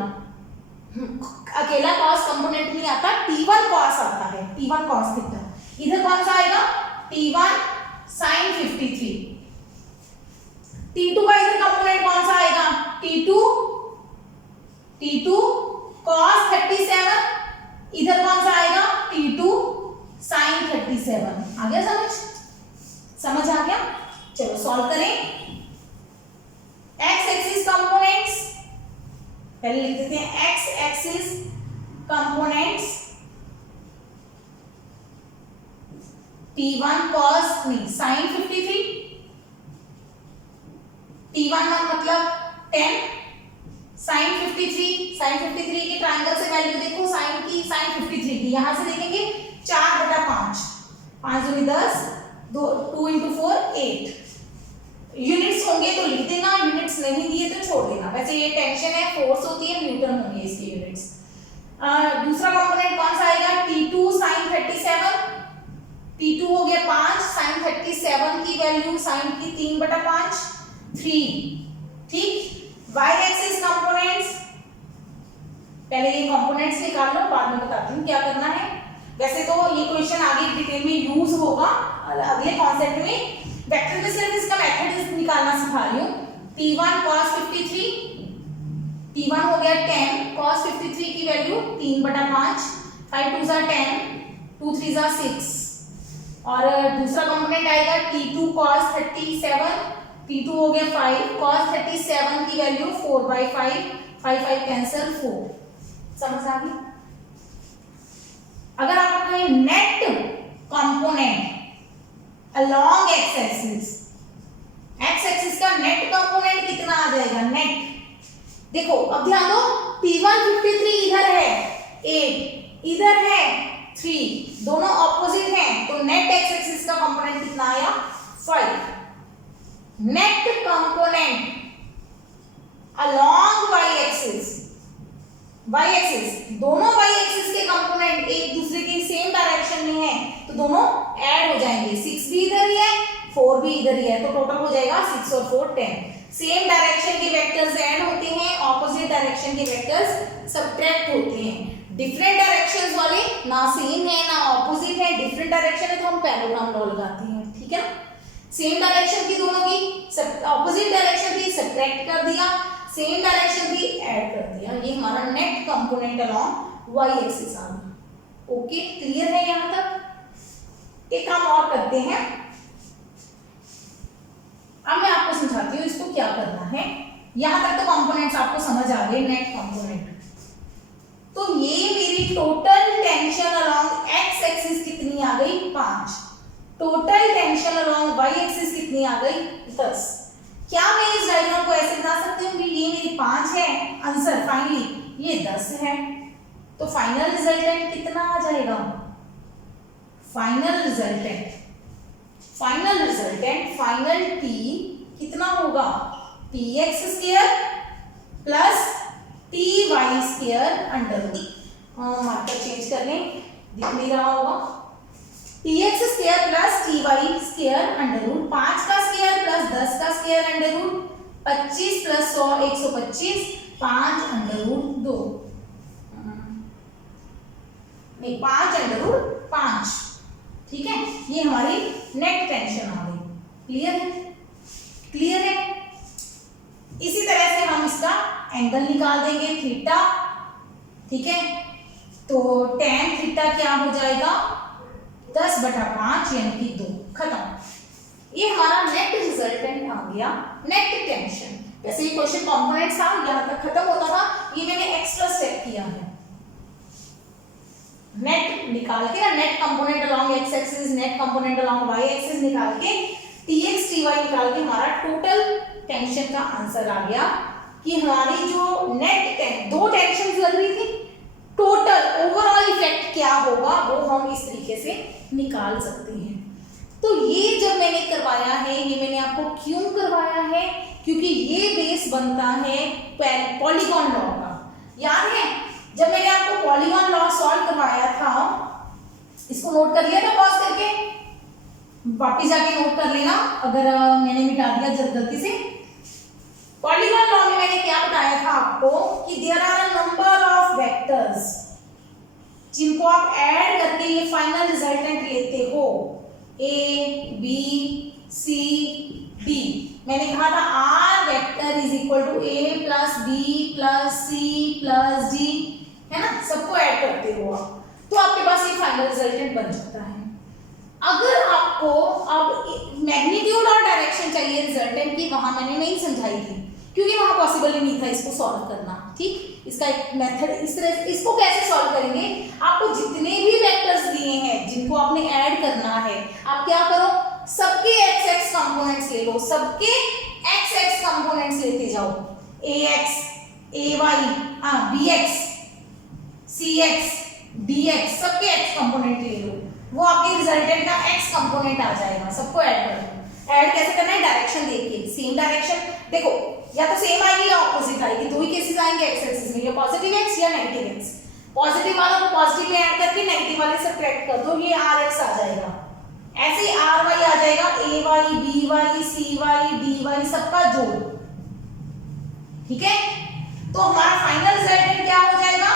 अकेला cos कंपोनेंट नहीं आता, T1 cos आता है, T1 cos थीटा। इधर कौन सा आएगा? T1 sin 53। T2 का इधर कंपोनेंट कौन सा आएगा? T2 cos 37, इधर कौन सा आएगा? T2 sin 37। आ गया समझ? समझ आ गया? चलो सॉल्व करें। x एक्सिस कंपोनेंट्स पहले लिख देते हैं, x axis components T1 cos नहीं sin 53, T1 मतलब 10, साइन 53 के ट्राइंगल से वैल्यू देखो, साइन 53 की यहां से देखेंगे 4/5, 5 दूनी 10, 2 × 4 8 यूनिट्स होंगे तो लिख देना, यूनिट्स नहीं दिए तो छोड़ देना। वैसे ये टेंशन है, फोर्स होती है, न्यूटन होंगे इसके यूनिट्स। दूसरा कंपोनेंट कौन सा आएगा, T2 sin 37, T2 हो गया 5, sin 37 की वैल्यू साइन की 3/5 3, ठीक। y एक्सिस कंपोनेंट्स, पहले ये कंपोनेंट्स निकाल लो, बाद में बताती हूँ क्या करना है। वैसे तो ये क्वेश्चन आगे डिटेल में यूज होगा अगले कॉन्सेप्ट में, वेक्टर में सिर्फ इसका मेथड निकालना सिखा रही हूँ। T1 cos 53, T1 हो गया 10, cos 53 की वैल्यू 3/5, 5 2 10, 2 3 6, और दूसरा कंपोनेंट आएगा T2 cos 37, T2 हो गया 5, cos 37 की वैल्यू 4/5, 5 5 कैंसिल 4, समझ आ गई। अगर आपको net component along x axis का नेट कंपोनेंट कितना आ जाएगा, नेट देखो, अब ध्यान दो, T1 53 इधर है 8, इधर है 3, दोनों ऑपोजिट हैं, तो नेट एक्स एक्सिस का कंपोनेंट कितना आया 5। Net component along y axis, दोनों y एक्सिस के कंपोनेंट एक दूसरे के सेम डायरेक्शन में है तो दोनों ऐड हो जाएंगे, 6 भी इधर ही है 4 भी इधर ही है, तो टोटल हो जाएगा 6 और 4 10। सेम डायरेक्शन के वेक्टर्स ऐड होते हैं, ऑपोजिट डायरेक्शन के वेक्टर्स सब्ट्रैक्ट होते हैं। डिफरेंट डायरेक्शंस वाले ना सेम है ना ऑपोजिट है, डिफरेंट डायरेक्शन है तो हम पैरेललोग्राम लॉ लगाते हैं, ठीक है। सेम डायरेक्शन की दोनों की, ऑपोजिट डायरेक्शन थी सब्ट्रैक्ट कर दिया, सेम डायरेक्शन थी ऐड कर दिया, ये हमारा net component along y axis आ गया। ओके, क्लियर है यहां तक। एक काम और करते हैं, अब मैं आपको समझाती हूँ इसको क्या करना है। यहां तक तो कंपोनेंट्स आपको समझ आ गए, नेट कंपोनेंट। तो ये मेरी total tension along x axis कितनी आ गई 5, total tension along y axis कितनी आ गई 10। क्या मैं इस डायग्राम को ऐसे बना सकती हूँ कि ये मेरी 5 है, आंसर फाइनली ये 10 है, तो फाइनल रिजल्टेंट कितना आ जाएगा, फाइनल रिजल्टेंट फाइनल t कितना होगा, tx² plus ty² under root, marker change कर लें, दिख नहीं रहा होगा, tx² plus ty² under root, 5 का स्क्वायर प्लस 10 का square under root, 25 plus 100 125, 5 under root 2, नहीं 5 अंडर रूट 5, ठीक है। ये हमारी नेट टेंशन आ गई, क्लियर है। इसी तरह से हम इसका एंगल निकाल देंगे थीटा, ठीक है। तो tan थीटा क्या हो जाएगा 10/5 यानी कि 2, खत्म। ये हमारा नेट रिजल्टेंट आ गया, नेट टेंशन। वैसे ये क्वेश्चन कंपोनेंट्स था, यहां तक खत्म होता था, ये मैंने एक्स्ट्रा स्टेप किया है। नेट निकाल के ना, net component along x axis, net component along y axis निकाल के tx ty निकाल के हमारा टोटल टेंशन का आंसर आ गया कि हमारी जो नेट दो टेंशन लग रही थी, टोटल ओवरऑल इफेक्ट क्या होगा वो हम इस तरीके से निकाल सकते हैं। तो ये जब मैंने करवाया है, ये मैंने आपको क्यों करवाया है, क्योंकि ये बेस बनता है पॉलीगॉन लॉ का। याद है जब मैंने आपको पॉलीगॉन लॉ सॉल्व करवाया था, इसको नोट कर लिया था पॉज करके, वापिस जाके नोट कर लेना अगर मैंने मिटा दिया गलती से। पॉलीगॉन लॉ में मैंने क्या बताया था आपको कि there are a number of vectors जिनको आप ऐड करके ये फाइनल रिजल्टेंट लेते हो, ए बी सी डी। मैंने कहा था R vector is equal to A plus B plus C plus D, है ना, सबको ऐड करते हो आप, तो आपके पास ये फाइनल रिजल्टेंट बन जाता है। अगर आपको अब मैग्नीट्यूड और डायरेक्शन चाहिए रिजल्टेंट की, वहां मैंने नहीं समझाई थी क्योंकि वहां पॉसिबल ही नहीं था इसको सॉल्व करना, ठीक। इसका एक मेथड इस तरह, इसको कैसे सॉल्व करेंगे, आपको जितने भी वेक्टर्स दिए हैं जिनको आपने ऐड करना है, आप क्या करो, सबके एक्स कंपोनेंट्स ले लो, सबके एक्स कंपोनेंट्स लेते जाओ, ax bx cx dx सबके x कंपोनेंट ले लो, वो आपके रिजल्टेंट का x कंपोनेंट आ जाएगा। सबको ऐड कर दो। ऐड कैसे करना है, डायरेक्शन देख के, सेम डायरेक्शन देखो, या तो सेम आएगी या ऑपोजिट आएगी, दो ही केसेस आएंगे एक्स एक्सिस में, या पॉजिटिव x या नेगेटिव x। पॉजिटिव वाला को पॉजिटिव में ऐड करके नेगेटिव वाले से सब्ट्रैक्ट कर दो, ये rx आ जाएगा। ऐसे ही ry आ जाएगा, ay by cy dy सबका जोड़, ठीक है। तो हमारा फाइनल रिजल्टेंट क्या हो जाएगा,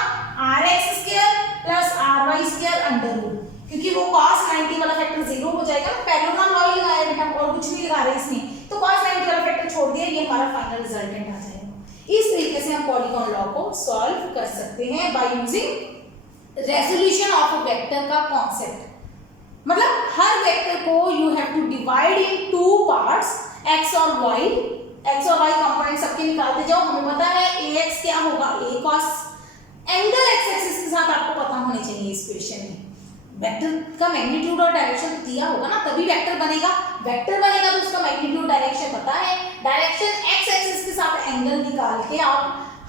rx square plus ry square under root, क्योंकि वो cos 90 वाला फैक्टर जीरो हो जाएगा। पैरेलल लॉ लगाया बेटा, और कुछ नहीं लगा रहे इसमें, तो cos 90 वाला फैक्टर छोड़ दिया, ये हमारा फाइनल रिजल्टेंट आ जाएगा। इस तरीके से हम पॉलीगॉन लॉ को सॉल्व कर सकते हैं by using resolution of a vector का कॉन्सेप्ट। मतलब हर वेक्टर को you have to divide in two parts, x और y कंपोनेंट सबके निकालते जाओ। हमें पता है ax क्या होगा, a cos, angle x axis के साथ आपको पता होने चाहिए इस क्वेश्चन में। वेक्टर का मैग्नीट्यूड और डायरेक्शन दिया होगा ना, तभी वेक्टर बनेगा। वेक्टर बनेगा तो उसका मैग्नीट्यूड डायरेक्शन पता है। डायरेक्शन x एक्सिस के साथ एंगल निकाल के आप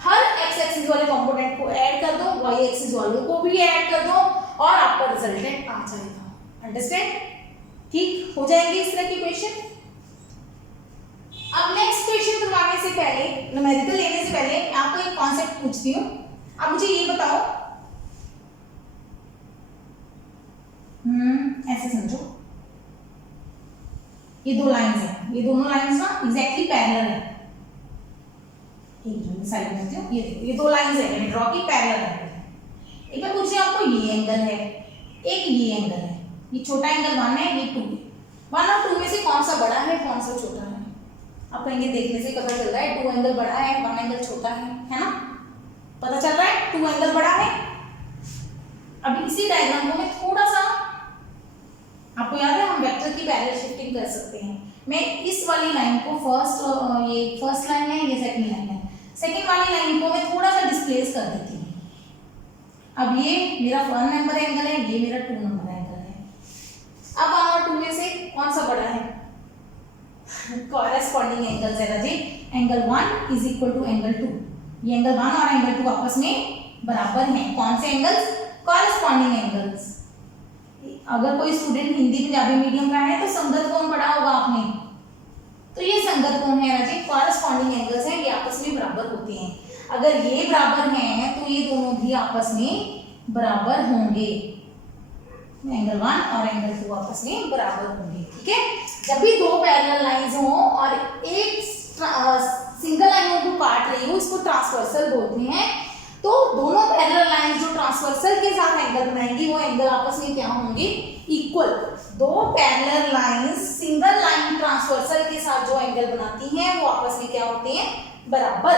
हर x एक्सिस वाले कंपोनेंट को ऐड कर दो, y एक्सिस वालों को भी ऐड कर दो, और आपका रिजल्टेंट आ जाएगा। अंडरस्टैंड? ठीक हो जाएंगे इस तरह की क्वेश्चन। अब नेक्स्ट क्वेश्चन करवाने से पहले, न्यूमेरिकल लेने से पहले आपको एक कॉन्सेप्ट पूछती हूँ। आप मुझे ये बताओ, ऐसे समझो, ये दो लाइंस हैं, ये दोनों लाइंस ना एग्जैक्टली पैरेलल है। एक साइड में देखो, ये देखो, ये दो लाइंस है, मैंने ड्रॉ की, पैरेलल है। एक मैं पूछ रही हूं आपको, ये एंगल है, एक ये एंगल है, ये छोटा एंगल 1 है, ये 2 है। 1 और 2 में से कौन सा बड़ा है, कौन सा छोटा है? आप कहेंगे देखने से पता चल रहा है 2 एंगल बड़ा है, 1 एंगल छोटा है ना? पता चल रहा है 2 एंगल बड़ा है। अब इसी डायग्राम को मैं थोड़ा सा, आपको याद है हम वेक्टर की पैरेलल शिफ्टिंग कर सकते हैं। मैं इस वाली लाइन को ये फर्स्ट लाइन है, ये सेकंड लाइन है, सेकंड वाली लाइन को मैं थोड़ा सा डिस्प्लेस कर देती हूँ। अब ये मेरा 1 नंबर एंगल है, ये मेरा 2 नंबर एंगल है। अब 1 और 2 में से कौन सा बड़ा है? कॉरेस्पॉन्डिंग एंगल्स है राजी। Angle 1 is equal to angle 2। ये एंगल 1 और एंगल 2 आपस में बराबर हैं। कौन से एंगल्स? Corresponding angles. अगर कोई स्टूडेंट हिंदी पंजाबी मीडियम का है तो संगत कोण पढ़ा होगा आपने, तो ये संगत कोण है राजी, कॉरेस्पॉन्डिंग एंगल्स हैं, ये आपस में बराबर होते हैं। अगर ये बराबर हैं तो ये दोनों भी आपस में बराबर होंगे। एंगल 1 और एंगल 2 आपस में बराबर होंगे, ठीक है। जब भी दो पैरेलल लाइंस हो और एक सिंगल लाइन को काट रही हो, इसको ट्रांसवर्सल बोलते हैं। तो दोनों पैरेलल लाइंस जो ट्रांसवर्सल के साथ एंगल बनाएंगी, वो एंगल आपस में क्या होंगे? इक्वल। दो parallel lines single line transversal के साथ जो एंगल बनाती हैं, वो आपस में क्या होते हैं? बराबर।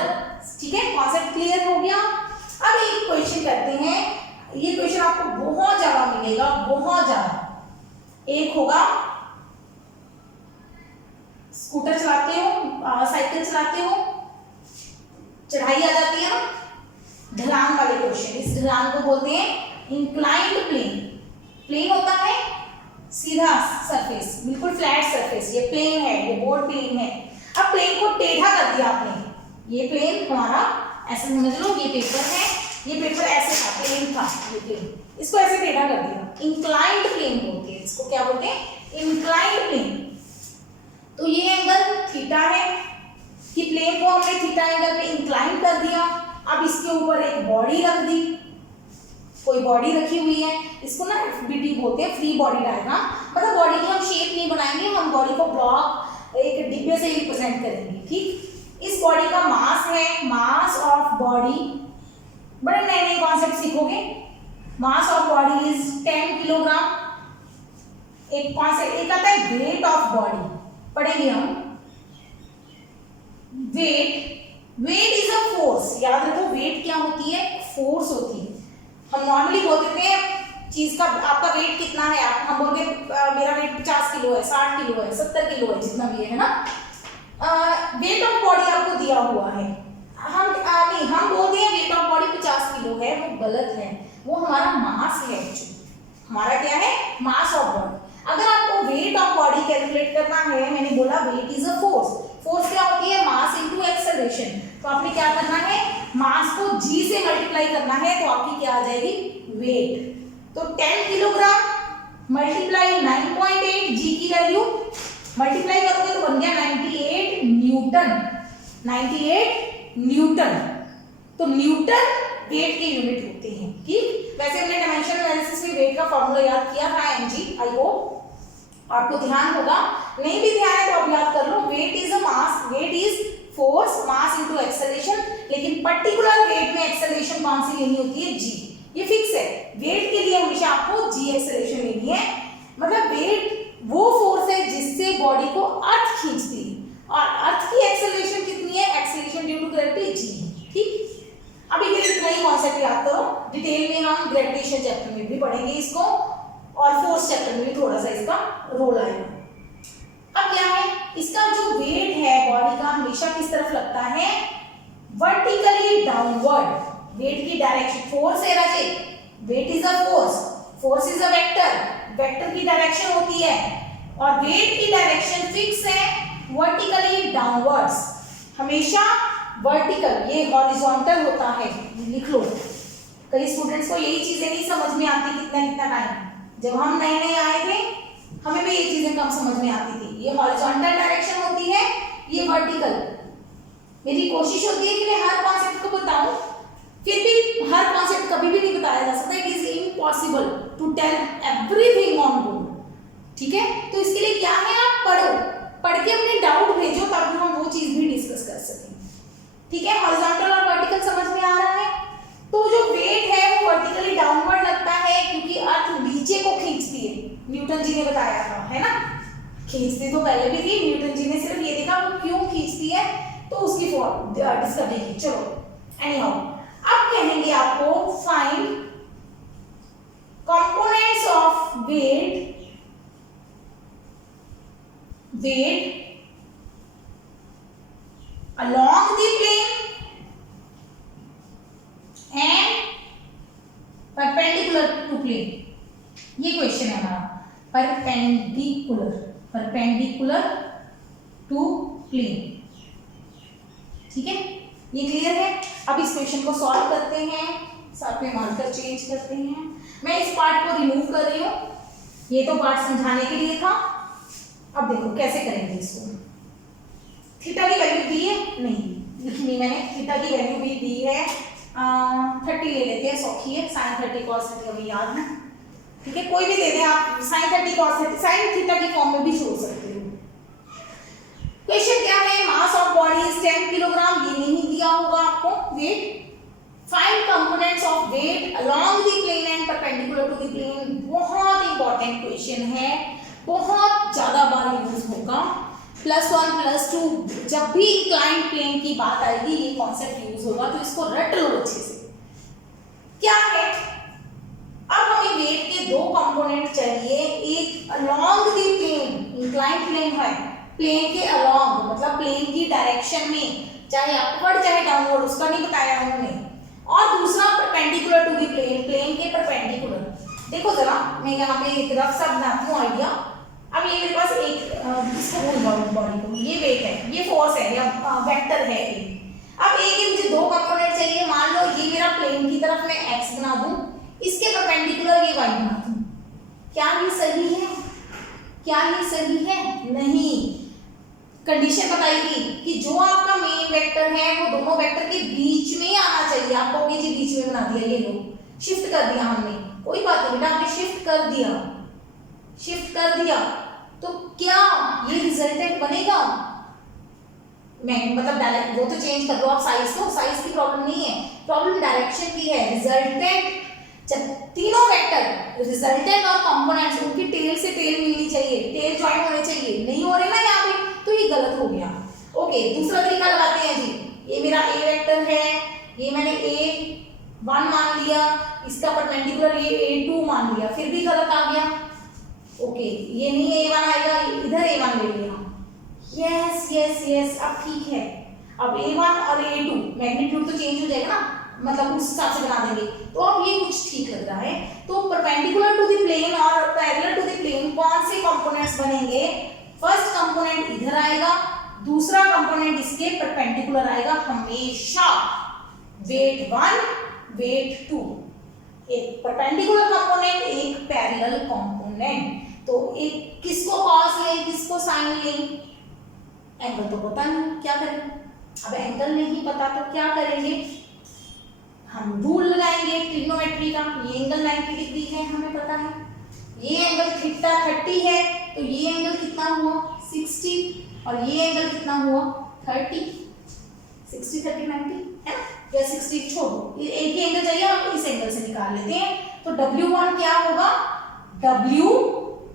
ठीक है, कॉन्सेप्ट क्लियर हो गया। अब एक क्वेश्चन करते हैं। ये क्वेश्चन आपको बहुत ज्यादा मिलेगा, बहुत ज्यादा। एक होगा, स्कूटर चलाते हो, साइकिल चलाते हो, चढ़ाई आ जाती है ना, ढलान वाले क्वेश्चन। इस ढलान को बोलते हैं इंक्लाइंड प्लेन। प्लेन होता है सीधा सरफेस, बिल्कुल फ्लैट सरफेस। ये प्लेन है, ये बोर्ड प्लेन है। अब प्लेन को टेढ़ा कर दिया आपने। ये प्लेन हमारा ऐसे समझ लो, ये पेपर है, ये पेपर ऐसे था, प्लेन था ये प्लेन, इसको ऐसे टेढ़ा कर दिया। इंक्लाइंड प्लेन बोलते हैं इसको। क्या बोलते हैं? Inclined plane. तो ये एंगल थीटा है कि प्लेन को हमने थीटा एंगल पे इंक्लाइन कर दिया। अब इसके ऊपर एक बॉडी रख दी, कोई बॉडी रखी हुई है, इसको ना FBD बोलते हैं, फ्री बॉडी डायग्राम। मतलब बॉडी की हम शेप नहीं बनाएंगे, हम बॉडी को ब्लॉक एक डिब्बे से रिप्रेजेंट करेंगे। ठीक, इस बॉडी का मास है, मास ऑफ बॉडी, बड़े नए नए कॉन्सेप्ट सीखोगे। Mass of body is 10 kilogram. एक कॉन्सेप्ट एक आता है वेट ऑफ बॉडी, पढ़ेंगे हम। Weight is a force. याद रखो, वेट क्या होती है? फोर्स होती है। हम नॉर्मली बोलते थे चीज का आपका वेट कितना है, हम बोलते मेरा वेट 50 किलो है, 60 किलो है, 70 किलो है, जितना भी है ना। वेट ऑफ बॉडी आपको दिया हुआ है। हम बोलते हैं वेट ऑफ बॉडी 50 किलो है, वो गलत है। वो हमारा मास है। हमारा क्या है? Mass of body. अगर आपको वेट ऑफ बॉडी कैलकुलेट करना है, मैंने बोला weight is a force. Force क्या होती है? Mass into acceleration. तो आपने क्या करना है? मास को g से मल्टीप्लाई करना है तो आपकी क्या आ जाएगी, वेट। तो 10 किलोग्राम मल्टीप्लाई 9.8, g की वैल्यू मल्टीप्लाई करोगे तो बन गया 98 न्यूटन, 98 न्यूटन। तो न्यूटन वेट के यूनिट होते हैं। ठीक, वैसे हमने डायमेंशन एनालिसिस में वेट का फॉर्मूला याद किया था mg, आई होप आपको ध्यान होगा, नहीं भी ध्यान है तो आप याद कर लो। Weight is a mass, weight is force mass into acceleration, लेकिन पर्टिकुलर वेट में एक्सेलरेशन कौन सी लेनी होती है, g, ये फिक्स है। वेट के लिए हमेशा आपको g एक्सेलरेशन लेनी है, मतलब वेट वो फोर्स है जिससे बॉडी को अर्थ खींचती है, और अर्थ की एक्सेलरेशन कितनी है, acceleration due to gravity g। ठीक, अभी के लिए इतना ही कॉन्सेप्ट याद करो, डिटेल में हम ग्रेविटेशन चैप्टर में भी पढ़ेंगे इसको, और फोर्स चैप्टर में भी थोड़ा सा इसका रोल आएगा। अब क्या है, इसका जो वेट है बॉडी का हमेशा किस तरफ लगता है, वर्टिकली डाउनवर्ड। वेट की डायरेक्शन, फोर्स है Raje, weight is a force, force is a vector, vector की डायरेक्शन होती है, और वेट की डायरेक्शन फिक्स है, वर्टिकली डाउनवर्ड्स, हमेशा वर्टिकल, ये हॉरिजॉन्टल होता है, लिख लो। कई स्टूडेंट्स को यही चीजें नहीं समझ में आती, कितना टाइम, जब हम नए नए आए थे हमें भी ये चीजें कम समझ में आती थी। ये हॉरिजॉन्टल डायरेक्शन होती है, ये वर्टिकल। मेरी कोशिश होती है कि मैं हर कॉन्सेप्ट को बताऊं, फिर भी हर कॉन्सेप्ट कभी भी नहीं बताया जा सकता, it is impossible to tell everything on board. ठीक है, तो इसके लिए क्या है, आप पढ़ो, पढ़ के अपने डाउट भेजो ताकि हम वो चीज भी डिस्कस कर सकें। ठीक है, हॉरिजॉन्टल और वर्टिकल समझ में आ रहा है। तो जो वेट है वो वर्टिकली डाउनवर्ड लगता है क्योंकि अर्थ नीचे को खींचती है, न्यूटन जी ने बताया था, है ना। खींचती तो पहले भी थी, न्यूटन जी ने सिर्फ ये देखा वो क्यों खींचती है तो उसकी डिस्कवरी की। चलो एनीहाउ, अब कहेंगे आपको find components of weight along the plane and perpendicular to plane। ये क्वेश्चन है हमारा, परपेंडिकुलर टू प्लेन। ठीक है, ये क्लियर है। अब इस क्वेश्चन को सॉल्व करते हैं, साथ में मार्कर चेंज करते हैं। मैं इस पार्ट को रिमूव कर रही हूँ, ये तो पार्ट समझाने के लिए था। अब देखो कैसे करेंगे इसको। थीटा की वैल्यू दी है, नहीं लिखनी मैंने, थीटा की वैल्यू भी दी है 30 ले लेते हैं, सौखी है, sin 30 cos 30 अभी याद है। ठीक है, कोई भी दे दें आप, sin 30 cos 30 sin थीटा की फॉर्म में भी छोड़ सकते हो। क्वेश्चन क्या है, mass of body is 10 kilogram, ये नहीं दिया होगा आपको weight. Find components of weight along the plane and perpendicular to the plane. बहुत इंपॉर्टेंट क्वेश्चन है, बहुत ज्यादा बार यूज होगा। +1 +2 जब भी इंक्लाइंड प्लेन की बात आएगी ये कॉन्सेप्ट यूज होगा, तो इसको रट लो अच्छे से। क्या है, अब हमें वेट के दो कंपोनेंट चाहिए, एक along the plane, inclined plane है, प्लेन के अलोंग मतलब प्लेन की डायरेक्शन में, चाहे अपवर्ड चाहे डाउनवर्ड, उसका नहीं बताया हमने, और दूसरा perpendicular to the plane, plane के परपेंडिकुलर। देखो जरा, मैं यहाँ पे एक रफ सा बनाती हूँ आइडिया। अब ये मेरे पास एक इसको बोल बॉडी को, ये वेट है, ये फोर्स है या वेक्टर है एक। अब एक ही मुझे दो कंपोनेंट चाहिए, मान लो ये मेरा प्लेन की तरफ मैं एक्स बना दूं, इसके परपेंडिकुलर ये वाई बना दूं। क्या ये सही है, क्या ये सही है, नहीं। कंडीशन बताएगी कि जो आपका मेन वेक्टर है वो दोनों वेक्टर के बीच में आना चाहिए। आप कहोगे जी बीच में बना दिया, ये लो शिफ्ट कर दिया हमने, कोई बात नहीं बेटा, आपने शिफ्ट कर दिया, शिफ्ट कर दिया तो क्या ये रिजल्टेंट बनेगा, मैं मतलब डायरेक्ट वो तो चेंज कर लो आप साइज को, साइज की प्रॉब्लम नहीं है, प्रॉब्लम डायरेक्शन की है। रिजल्टेंट जब तीनों वेक्टर रिजल्टेंट और कंपोनेंट्स उनकी टेल से टेल मिलनी चाहिए, टेल ज्वाइन होने चाहिए, नहीं हो रहे ना यहाँ पे, तो ये गलत हो गया। ओके, दूसरा तरीका लगाते हैं जी। ये मेरा ए वेक्टर है, ये मैंने A1 मान लिया, इसका परपेंडिकुलर ये A2 मान लिया, फिर भी गलत आ गया। ओके, ये नहीं A1 आएगा, इधर A1 ले लिया। यस यस यस, अब ठीक है। अब A1 और A2 मैग्नीट्यूड तो चेंज हो जाएगा ना, मतलब उस हिसाब से बना देंगे, तो अब ये कुछ ठीक लग रहा है। तो परपेंडिकुलर टू द प्लेन और पैरेलल टू द प्लेन कौन से कंपोनेंट्स बनेंगे, फर्स्ट कंपोनेंट इधर आएगा, दूसरा कंपोनेंट इसके परपेंडिकुलर आएगा हमेशा। वेट 1, वेट 2, एक परपेंडिकुलर कंपोनेंट, एक पैरेलल कंपोनेंट। तो एक किसको कॉस लें, किसको साइन लें? एंगल तो पता नहीं, क्या करें? अब एंगल नहीं पता तो क्या करेंगे? हम रूल लगाएंगे ट्रिग्नोमेट्री का। ये एंगल 90 डिग्री है, हमें पता है। ये एंगल थीटा 30 है, तो ये एंगल कितना हुआ? 60, और ये एंगल कितना हुआ? 30। 60 30 90 है ना, या 60 छोड़ो, ये एक ही एंगल चाहिए, हम इस एंगल से निकाल लेते हैं। तो W1 क्या होगा? W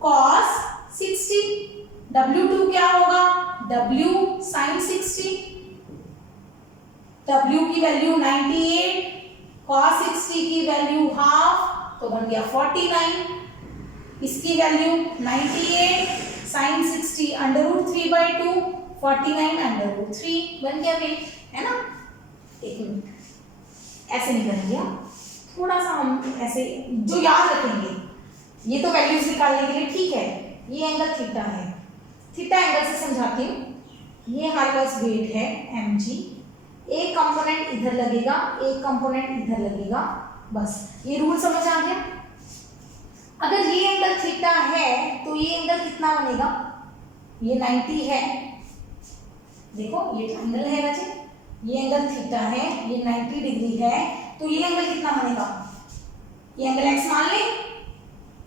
cos 60। W2 क्या होगा? W sin 60। W की वैल्यू 98, cos 60 की वैल्यू हाफ, तो बन गया 49। इसकी वैल्यू 98 sin 60 √3/2, 49 √3 बन गया वेट, है ना। एक मिनट, ऐसे नहीं करेंगे हम, थोड़ा सा हम ऐसे जो याद रखेंगे, ये तो वैल्यूज निकालने के लिए ठीक है। ये एंगल थीटा है, थीटा एंगल से समझाती हूँ। ये हमारे पास वेट है mg, एक कंपोनेंट इधर लगेगा, एक कंपोनेंट इधर लगेगा, बस ये रूल समझ आ गया। अगर ये एंगल थीटा है तो ये एंगल कितना बनेगा? ये 90 है, देखो ये ट्रायंगल है वैसे, ये एंगल थीटा है, ये 90 डिग्री है, तो ये एंगल कितना बनेगा? ये एंगल x मान ले।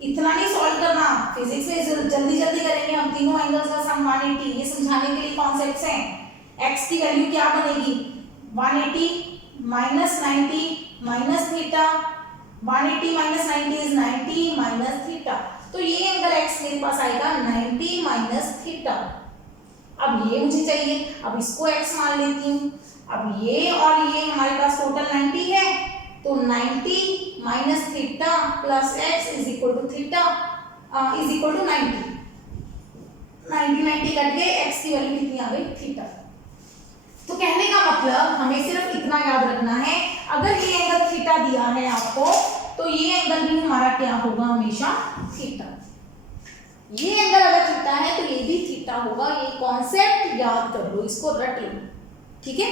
इतना नहीं सॉल्व करना, फिजिक्स में जल्दी जल्दी करेंगे हम। तीनों एंगल्स का सम 180, ये समझाने के लिए कॉन्सेप्ट्स हैं। x की वैल्यू क्या बनेगी? 180 minus 90 minus theta, 180 minus 90 is 90 minus theta, तो ये एंगल x मेरे पास आएगा 90 माइनस थीटा। अब ये मुझे चाहिए, अब इसको x मान लेती हूँ। अब ये और ये हमारे पास टोटल 90 है, तो 90 minus theta plus x is equal to theta is equal to 90। 90 cut गए, x की वैल्यू कितनी आ गई? थीटा। तो कहने का मतलब हमें सिर्फ इतना याद रखना है, अगर ये एंगल थीटा दिया है आपको, तो ये एंगल भी हमारा क्या होगा? हमेशा थीटा। ये एंगल अगर थीटा है तो ये भी थीटा होगा। ये कॉन्सेप्ट याद कर लो, इसको रट लो, ठीक है।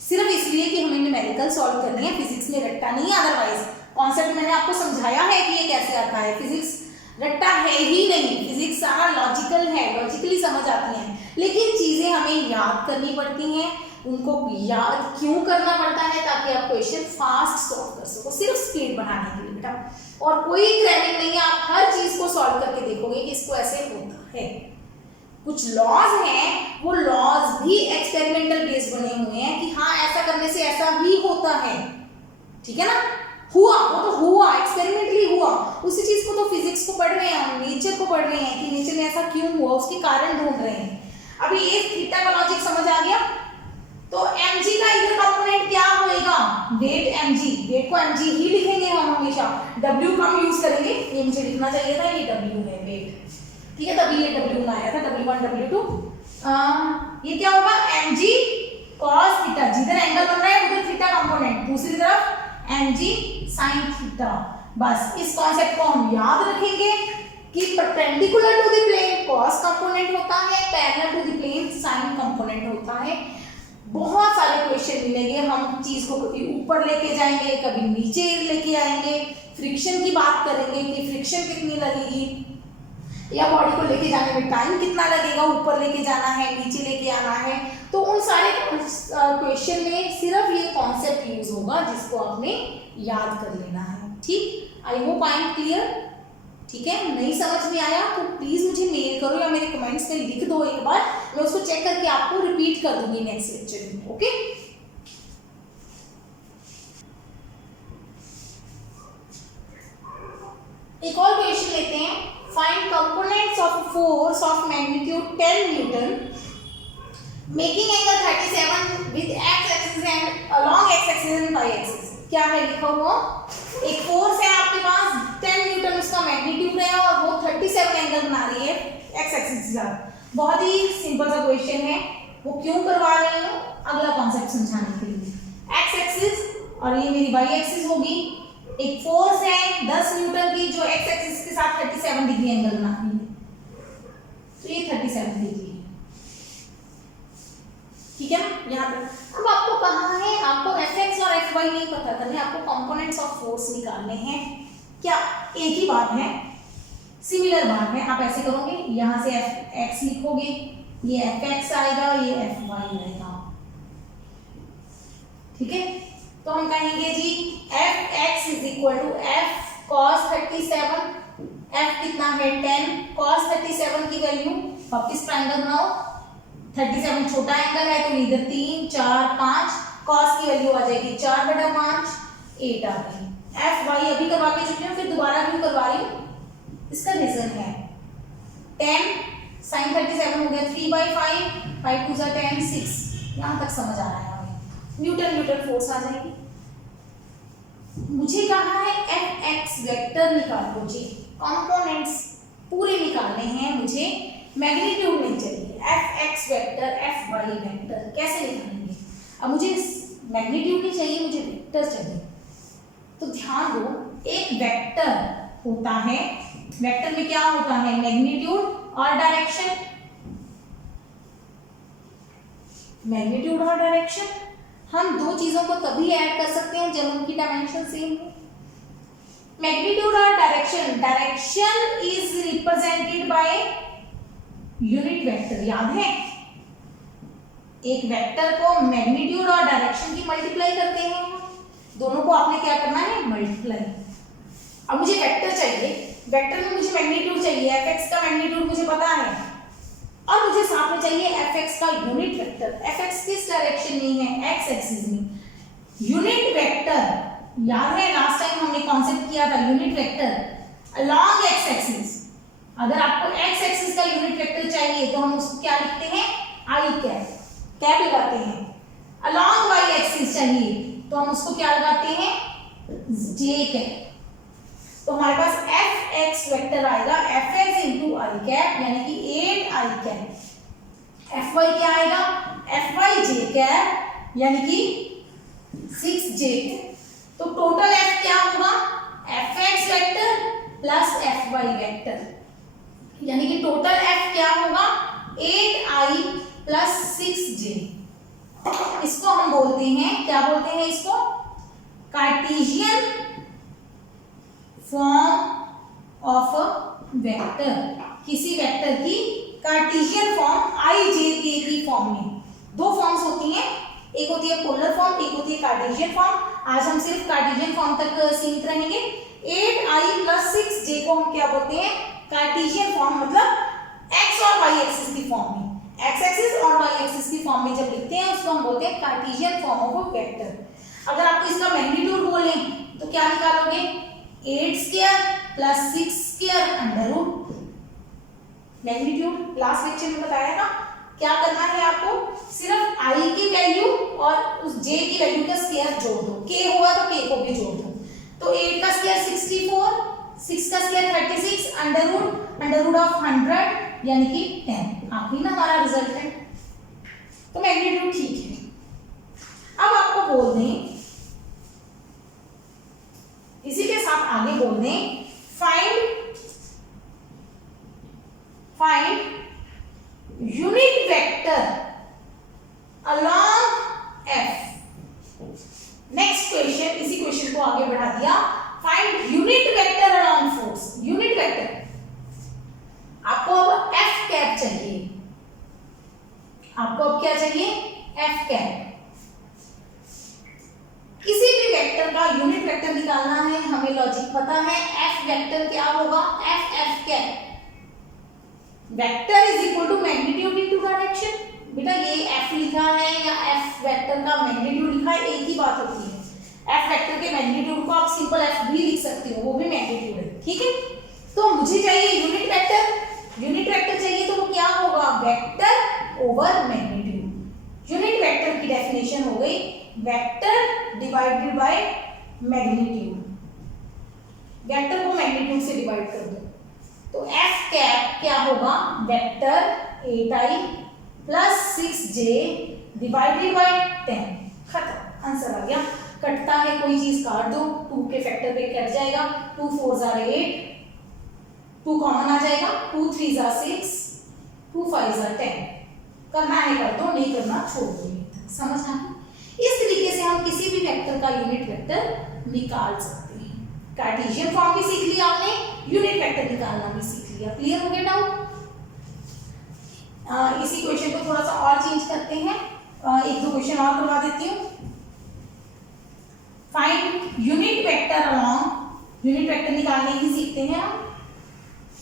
सिर्फ इसलिए कि हमें न्यूमेरिकल सॉल्व करनी है, फिजिक्स में रट्टा नहीं है। अदरवाइज कॉन्सेप्ट मैंने आपको समझाया है कि ये कैसे आता है। फिजिक्स रट्टा है ही नहीं, फिजिक्स सारा लॉजिकल है, लॉजिकली समझ आती है, लेकिन चीजें हमें याद करनी पड़ती हैं। उनको याद क्यों करना पड़ता है? ताकि आप क्वेश्चन फास्ट सॉल्व कर सको, सिर्फ स्पीड बढ़ाने के लिए बेटा, और कोई क्रैविंग नहीं है। आप हर चीज को सॉल्व करके देखोगे कि इसको ऐसे होता है। कुछ लॉज हैं, वो लॉज भी एक्सपेरिमेंटल बेस्ड बने हुए हैं कि हाँ ऐसा करने से ऐसा ही होता है, ठीक है ना। हुआ, वो तो हुआ, एक्सपेरिमेंटली हुआ। उसी चीज को तो फिजिक्स को पढ़ रहे हैं हम, नेचर को पढ़ रहे हैं कि नेचर में ऐसा क्यों हुआ, उसके कारण ढूंढ रहे हैं। अभी ये थीटा का लॉजिक समझ आ गया। तो mg का इधर कंपोनेंट क्या होएगा? वेट mg, वेट को mg ही लिखेंगे हम हमेशा, w कम यूज करेंगे। ये मुझे लिखना चाहिए था, ये w है वेट, ठीक है, तभी ये w आया था, w1 w2। ये क्या होगा? mg cos थीटा, जिधर एंगल बन रहा है उधर थीटा कंपोनेंट, दूसरी तरफ mg sin थीटा। बस इस कॉन्सेप्ट को हम याद रखेंगे कि perpendicular to the plane cos component होता है, parallel to the plane sin component होता है। बहुत सारे क्वेश्चन मिलेंगे, हम चीज को कभी ऊपर लेके जाएंगे, कभी नीचे लेके आएंगे, फ्रिक्शन की बात करेंगे कि फ्रिक्शन कितनी लगेगी, या बॉडी को लेके जाने में टाइम कितना लगेगा, ऊपर लेके जाना है, नीचे लेके आना है। तो उन सारे क्वेश्चन में सिर्फ ये कॉन्सेप्ट यूज होगा जिसको आपने याद कर लेना है, ठीक। I hope I am clear, ठीक है। नहीं समझ में आया तो प्लीज मुझे मेल करो या मेरे कमेंट्स में लिख दो एक बार, मैं उसको चेक करके आपको रिपीट कर दूंगी नेक्स्ट लेक्चर में, ओके। एक और क्वेश्चन लेते हैं। Find components of force of magnitude 10 Newton making angle 37 with x axis and along x axis and y axis. क्या है लिखा हुआ? एक फोर्स है आपके पास 10 न्यूटन, उसका मैग्नीट्यूड है और वो 37 एंगल बना रही है x एक्सिस के साथ। बहुत ही सिंपल सा क्वेश्चन है। वो क्यों करवा रही हूँ? अगला कॉन्सेप्ट समझाने के लिए। x एक्सिस और ये मेरी y एक्सिस होगी। एक फोर्स है 10 न्यूटन की जो x एक्सिस के साथ 37 डिग्री एंगल बना रही है, तो ये 37 डिग्री है। ठीक है ना, यहाँ तक। अब आपको कहाँ है, आपको Fx और Fy नहीं पता करने, आपको कंपोनेंट्स ऑफ फोर्स निकालने हैं। क्या एक ही बात है, सिमिलर बात है। आप ऐसे करोगे, यहाँ से Fx लिखोगे, ये Fx आएगा, ये Fy आएगा, ठीक है। तो हम कहेंगे जी Fx is equal to F cos 37, F कितना है 10, cos 37 की वैल्यू वापिस ट्रायंगल बनाओ, 37 छोटा एंगल है तो इधर 3 4 5, cos की वैल्यू आ जाएगी 4/5, 8 आ गई। Fy अभी करवा के चुकी हूँ, फिर दोबारा क्यों करवा रही हूँ, इसका रीजन है 10 sin 37 हो गया 3/5, 5 2 10 6, यहाँ तक समझ आ रहा है हमें। न्यूटन फोर्स आ जाएगी। मुझे कहा है Fx वेक्टर निकालो जी, कंपोनेंट्स पूरे निकालने हैं मुझे, मैग्नीट्यूड नहीं चाहिए। Fx वेक्टर Fy वेक्टर कैसे निकालेंगे, अब मुझे मैग्नीट्यूड नहीं चाहिए, मुझे वेक्टर चाहिए। तो ध्यान दो, एक वेक्टर होता है, वेक्टर में क्या होता है, मैग्नीट्यूड और डायरेक्शन, मैग्नीट्यूड और डायरेक्शन। हम दो चीजों को तभी ऐड कर सकते हैं जब उनकी डायमेंशन सेम हो। मैग्नीट्यूड और direction, direction is represented by unit vector, याद है। एक वेक्टर को मैग्नीट्यूड और डायरेक्शन की मल्टीप्लाई करते हैं, दोनों को आपने क्या करना है, मल्टीप्लाई। अब मुझे वेक्टर चाहिए, वेक्टर में मुझे मैग्नीट्यूड चाहिए, Fx का मैग्नीट्यूड मुझे पता है, और मुझे साथ में चाहिए Fx का यूनिट वेक्टर। Fx किस डायरेक्शन में है, x एक्सिस में। यूनिट वेक्टर याद है, लास्ट टाइम हमने कॉन्सेप्ट किया था unit vector along x axis. अगर आपको x एक्सिस का यूनिट वेक्टर चाहिए तो हम उसको क्या लिखते हैं, i कैप, कैप लगाते हैं। अलोंग y एक्सिस चाहिए तो हम उसको क्या लगाते हैं, j कैप। तो हमारे पास Fx वेक्टर आएगा Fx इंटू आई कैप, यानी कि 8i कैप। Fy क्या आएगा, Fy j कैप, यानी कि 6j कैप। तो टोटल F क्या होगा, Fx vector plus Fy vector, यानी कि टोटल F क्या होगा, 8i प्लस 6j। इसको हम बोलते हैं, क्या बोलते हैं इसको, Cartesian form of a vector. किसी वेक्टर की Cartesian form i j k की फॉर्म में दो फॉर्म्स होती हैं, एक होती है पोलर फॉर्म, एक होती है कार्टेशियन फॉर्म। आज हम सिर्फ कार्टेशियन फॉर्म तक सीमित रहेंगे। 8i प्लस 6j को हम क्या बोलते हैं, कार्टेशियन फॉर्म, मतलब x और y एक्सिस की फॉर्म में, x एक्सिस और y एक्सिस की फॉर्म में जब लिखते हैं उसको हम बोलते हैं Cartesian form of a vector. अगर आपको इसका मैग्नीट्यूड बोलें तो क्या निकालोगे, 8 square plus 6 square under root. Magnitude last lecture में बताया था, क्या करना है आपको, सिर्फ i की वैल्यू और उस j की वैल्यू का स्क्वायर जोड़ दो, k होगा तो k को भी जोड़ दो। तो 8 का स्क्वायर 64, 6 का स्क्वायर 36, अंडर रूट ऑफ 100 यानी कि 10। आखिरी ना हमारा रिजल्ट है। तो मैग्नीट्यूड ठीक है। अब आपको बोल दें, इसी के साथ आगे बोल दें, find unit vector along F। Next question, इसी क्वेश्चन को आगे बढ़ा दिया, find unit vector along force. Unit vector आपको अब F कैप चाहिए, आपको अब क्या चाहिए, F कैप। किसी भी वेक्टर का यूनिट वेक्टर निकालना है, हमें लॉजिक पता है, F वेक्टर क्या होगा, F cap. Vector is equal to magnitude into direction. बेटा ये F लिखा है या F वेक्टर का मैग्नीट्यूड लिखा है, एक ही बात होती है। F वेक्टर के मैग्नीट्यूड को आप सिंपल F भी लिख सकते हो, वो भी मैग्नीट्यूड है, ठीक है। तो मुझे चाहिए यूनिट वेक्टर, यूनिट वेक्टर चाहिए तो वो क्या होगा, vector over magnitude. Unit vector की डेफिनेशन हो गई vector divided by magnitude. Vector को मैग्नीट्यूड से डिवाइड कर दो, तो F कैप क्या होगा, vector 8i plus 6j divided by 10। खत्म, आंसर आ गया। कटता है कोई चीज काट दो, 2 के फैक्टर पे कट जाएगा, 2 4 जार 8, 2 कॉमन आ जाएगा, 2 3 जार 6, 2 5 जार 10। करना है कर दो, नहीं करना छोड़ दो। समझ आया? इस तरीके से हम किसी भी वेक्टर का यूनिट वेक्टर निकाल सकते हैं। कार्टेशियन फॉर्म भी सीख लिया आपने, यूनिट वेक्टर निकालना भी सीख लिया। क्लियर हो गया डाउट? इसी क्वेश्चन को थोड़ा सा और चेंज करते हैं, एक दो क्वेश्चन और करवा देती हूँ। Find unit vector along, unit vector निकालने ही सीखते हैं हम।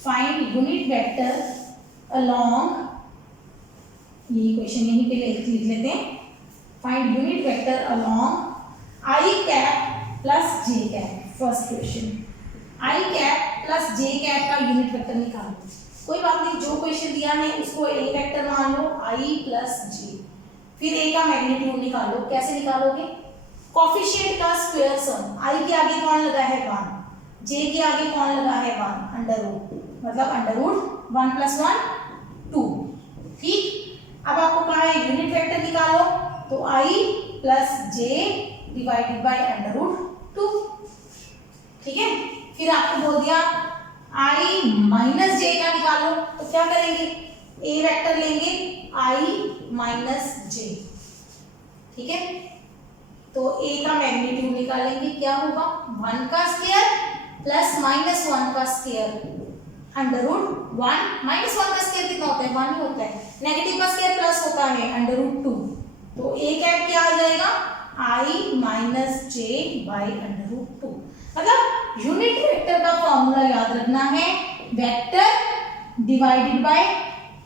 फाइंड यूनिट वेक्टर अलोंग, ये क्वेश्चन यहीं पे लिख लेते हैं। फाइंड यूनिट वेक्टर अलोंग आई कैप प्लस जे कैप। फर्स्ट क्वेश्चन, आई कैप प्लस जे कैप का यूनिट वेक्टर निकालो। कोई बात नहीं, जो क्वेश्चन दिया है उसको ए वेक्टर मान लो, आई प्लस जे। फिर ए का मैग्नीट्यूड निकालो। कैसे निकालोगे? कोफिशिएंट का स्क्वायर सम। आई के आगे कौन लगा है 1, जे के आगे कौन लगा है 1, अंडर रूट, मतलब अंडर रूट 1 + 1 2। ठीक, अब आपको कहा है यूनिट वेक्टर निकालो, तो I plus J divided by under root 2। ठीक है, फिर आपको बोल दिया आई माइनस जे का निकालो, तो क्या करेंगे? ए वेक्टर लेंगे आई माइनस जे। ठीक है, तो ए का मैग्नीट्यूड निकालेंगे, क्या होगा? 1 का स्क्वायर प्लस माइनस 1 का स्क्वायर अंडर रूट 1। माइनस 1 का स्क्वायर कितना होता है? 1 ही होता है। नेगेटिव का स्क्वायर प्लस होता है अंडर रूट 2। तो ए कैप क्या आ जाएगा? I minus J by under root 2। मतलब यूनिट वेक्टर का फॉर्मूला याद रखना है, vector divided by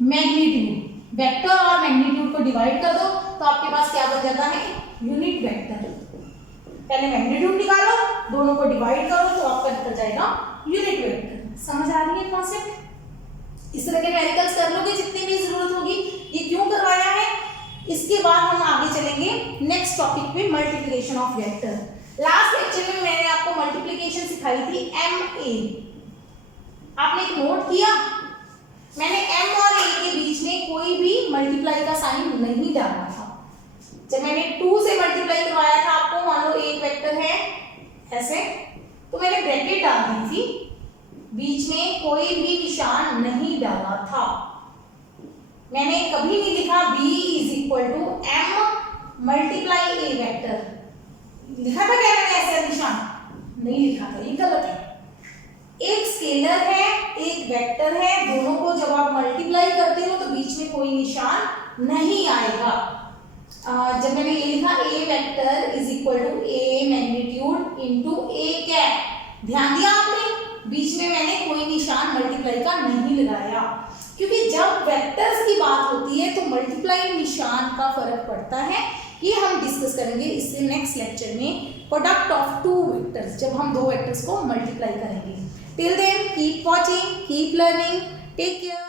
magnitude. Vector और मैग्नीट्यूड को डिवाइड कर दो तो आपके पास क्या बच जाता है? Unit vector. पहले मैग्नीट्यूड निकालो, दोनों को डिवाइड करो तो आपका निकल जाएगा यूनिट वेक्टर। समझ आ रही है कॉन्सेप्ट? इस तरह के न्यूमेरिकल्स कर लोगे जितनी भी जरूरत होगी। ये क्यों करवाया है? इसके बाद हम आगे चलेंगे नेक्स्ट टॉपिक पे, multiplication of vector. Last lecture में मैंने आपको मल्टीप्लिकेशन सिखाई थी MA। आपने एक नोट किया? मैंने M और A के बीच में कोई भी मल्टीप्लाई का साइन नहीं डाला था। जब मैंने 2 से मल्टीप्लाई करवाया था आपको, मान लो एक वेक्टर है ऐसे, तो मैंने ब्रैकेट डाल दी थी, बीच में कोई भी निशान नहीं डाला था। मैंने कभी नहीं लिखा B = M multiply A vector. लिखा था क्या मैंने ऐसा निशान? नहीं लिखा था, ये गलत है। एक स्केलर है, एक वेक्टर है, दोनों को जब आप मल्टीप्लाई करते हो तो बीच में कोई निशान नहीं आएगा। जब मैंने ये लिखा A vector = A magnitude into A cap, ध्यान दिया आपने? बीच में मैंने कोई निशान मल्टीप्लाई का नहीं लगाया, क्योंकि जब वेक्टर्स की बात होती है तो मल्टीप्लाई निशान का फर्क पड़ता है। ये हम डिस्कस करेंगे इससे नेक्स्ट लेक्चर में, प्रोडक्ट ऑफ 2 वेक्टर्स, जब हम 2 वेक्टर्स को मल्टीप्लाई करेंगे। Till then keep watching, keep learning, take care.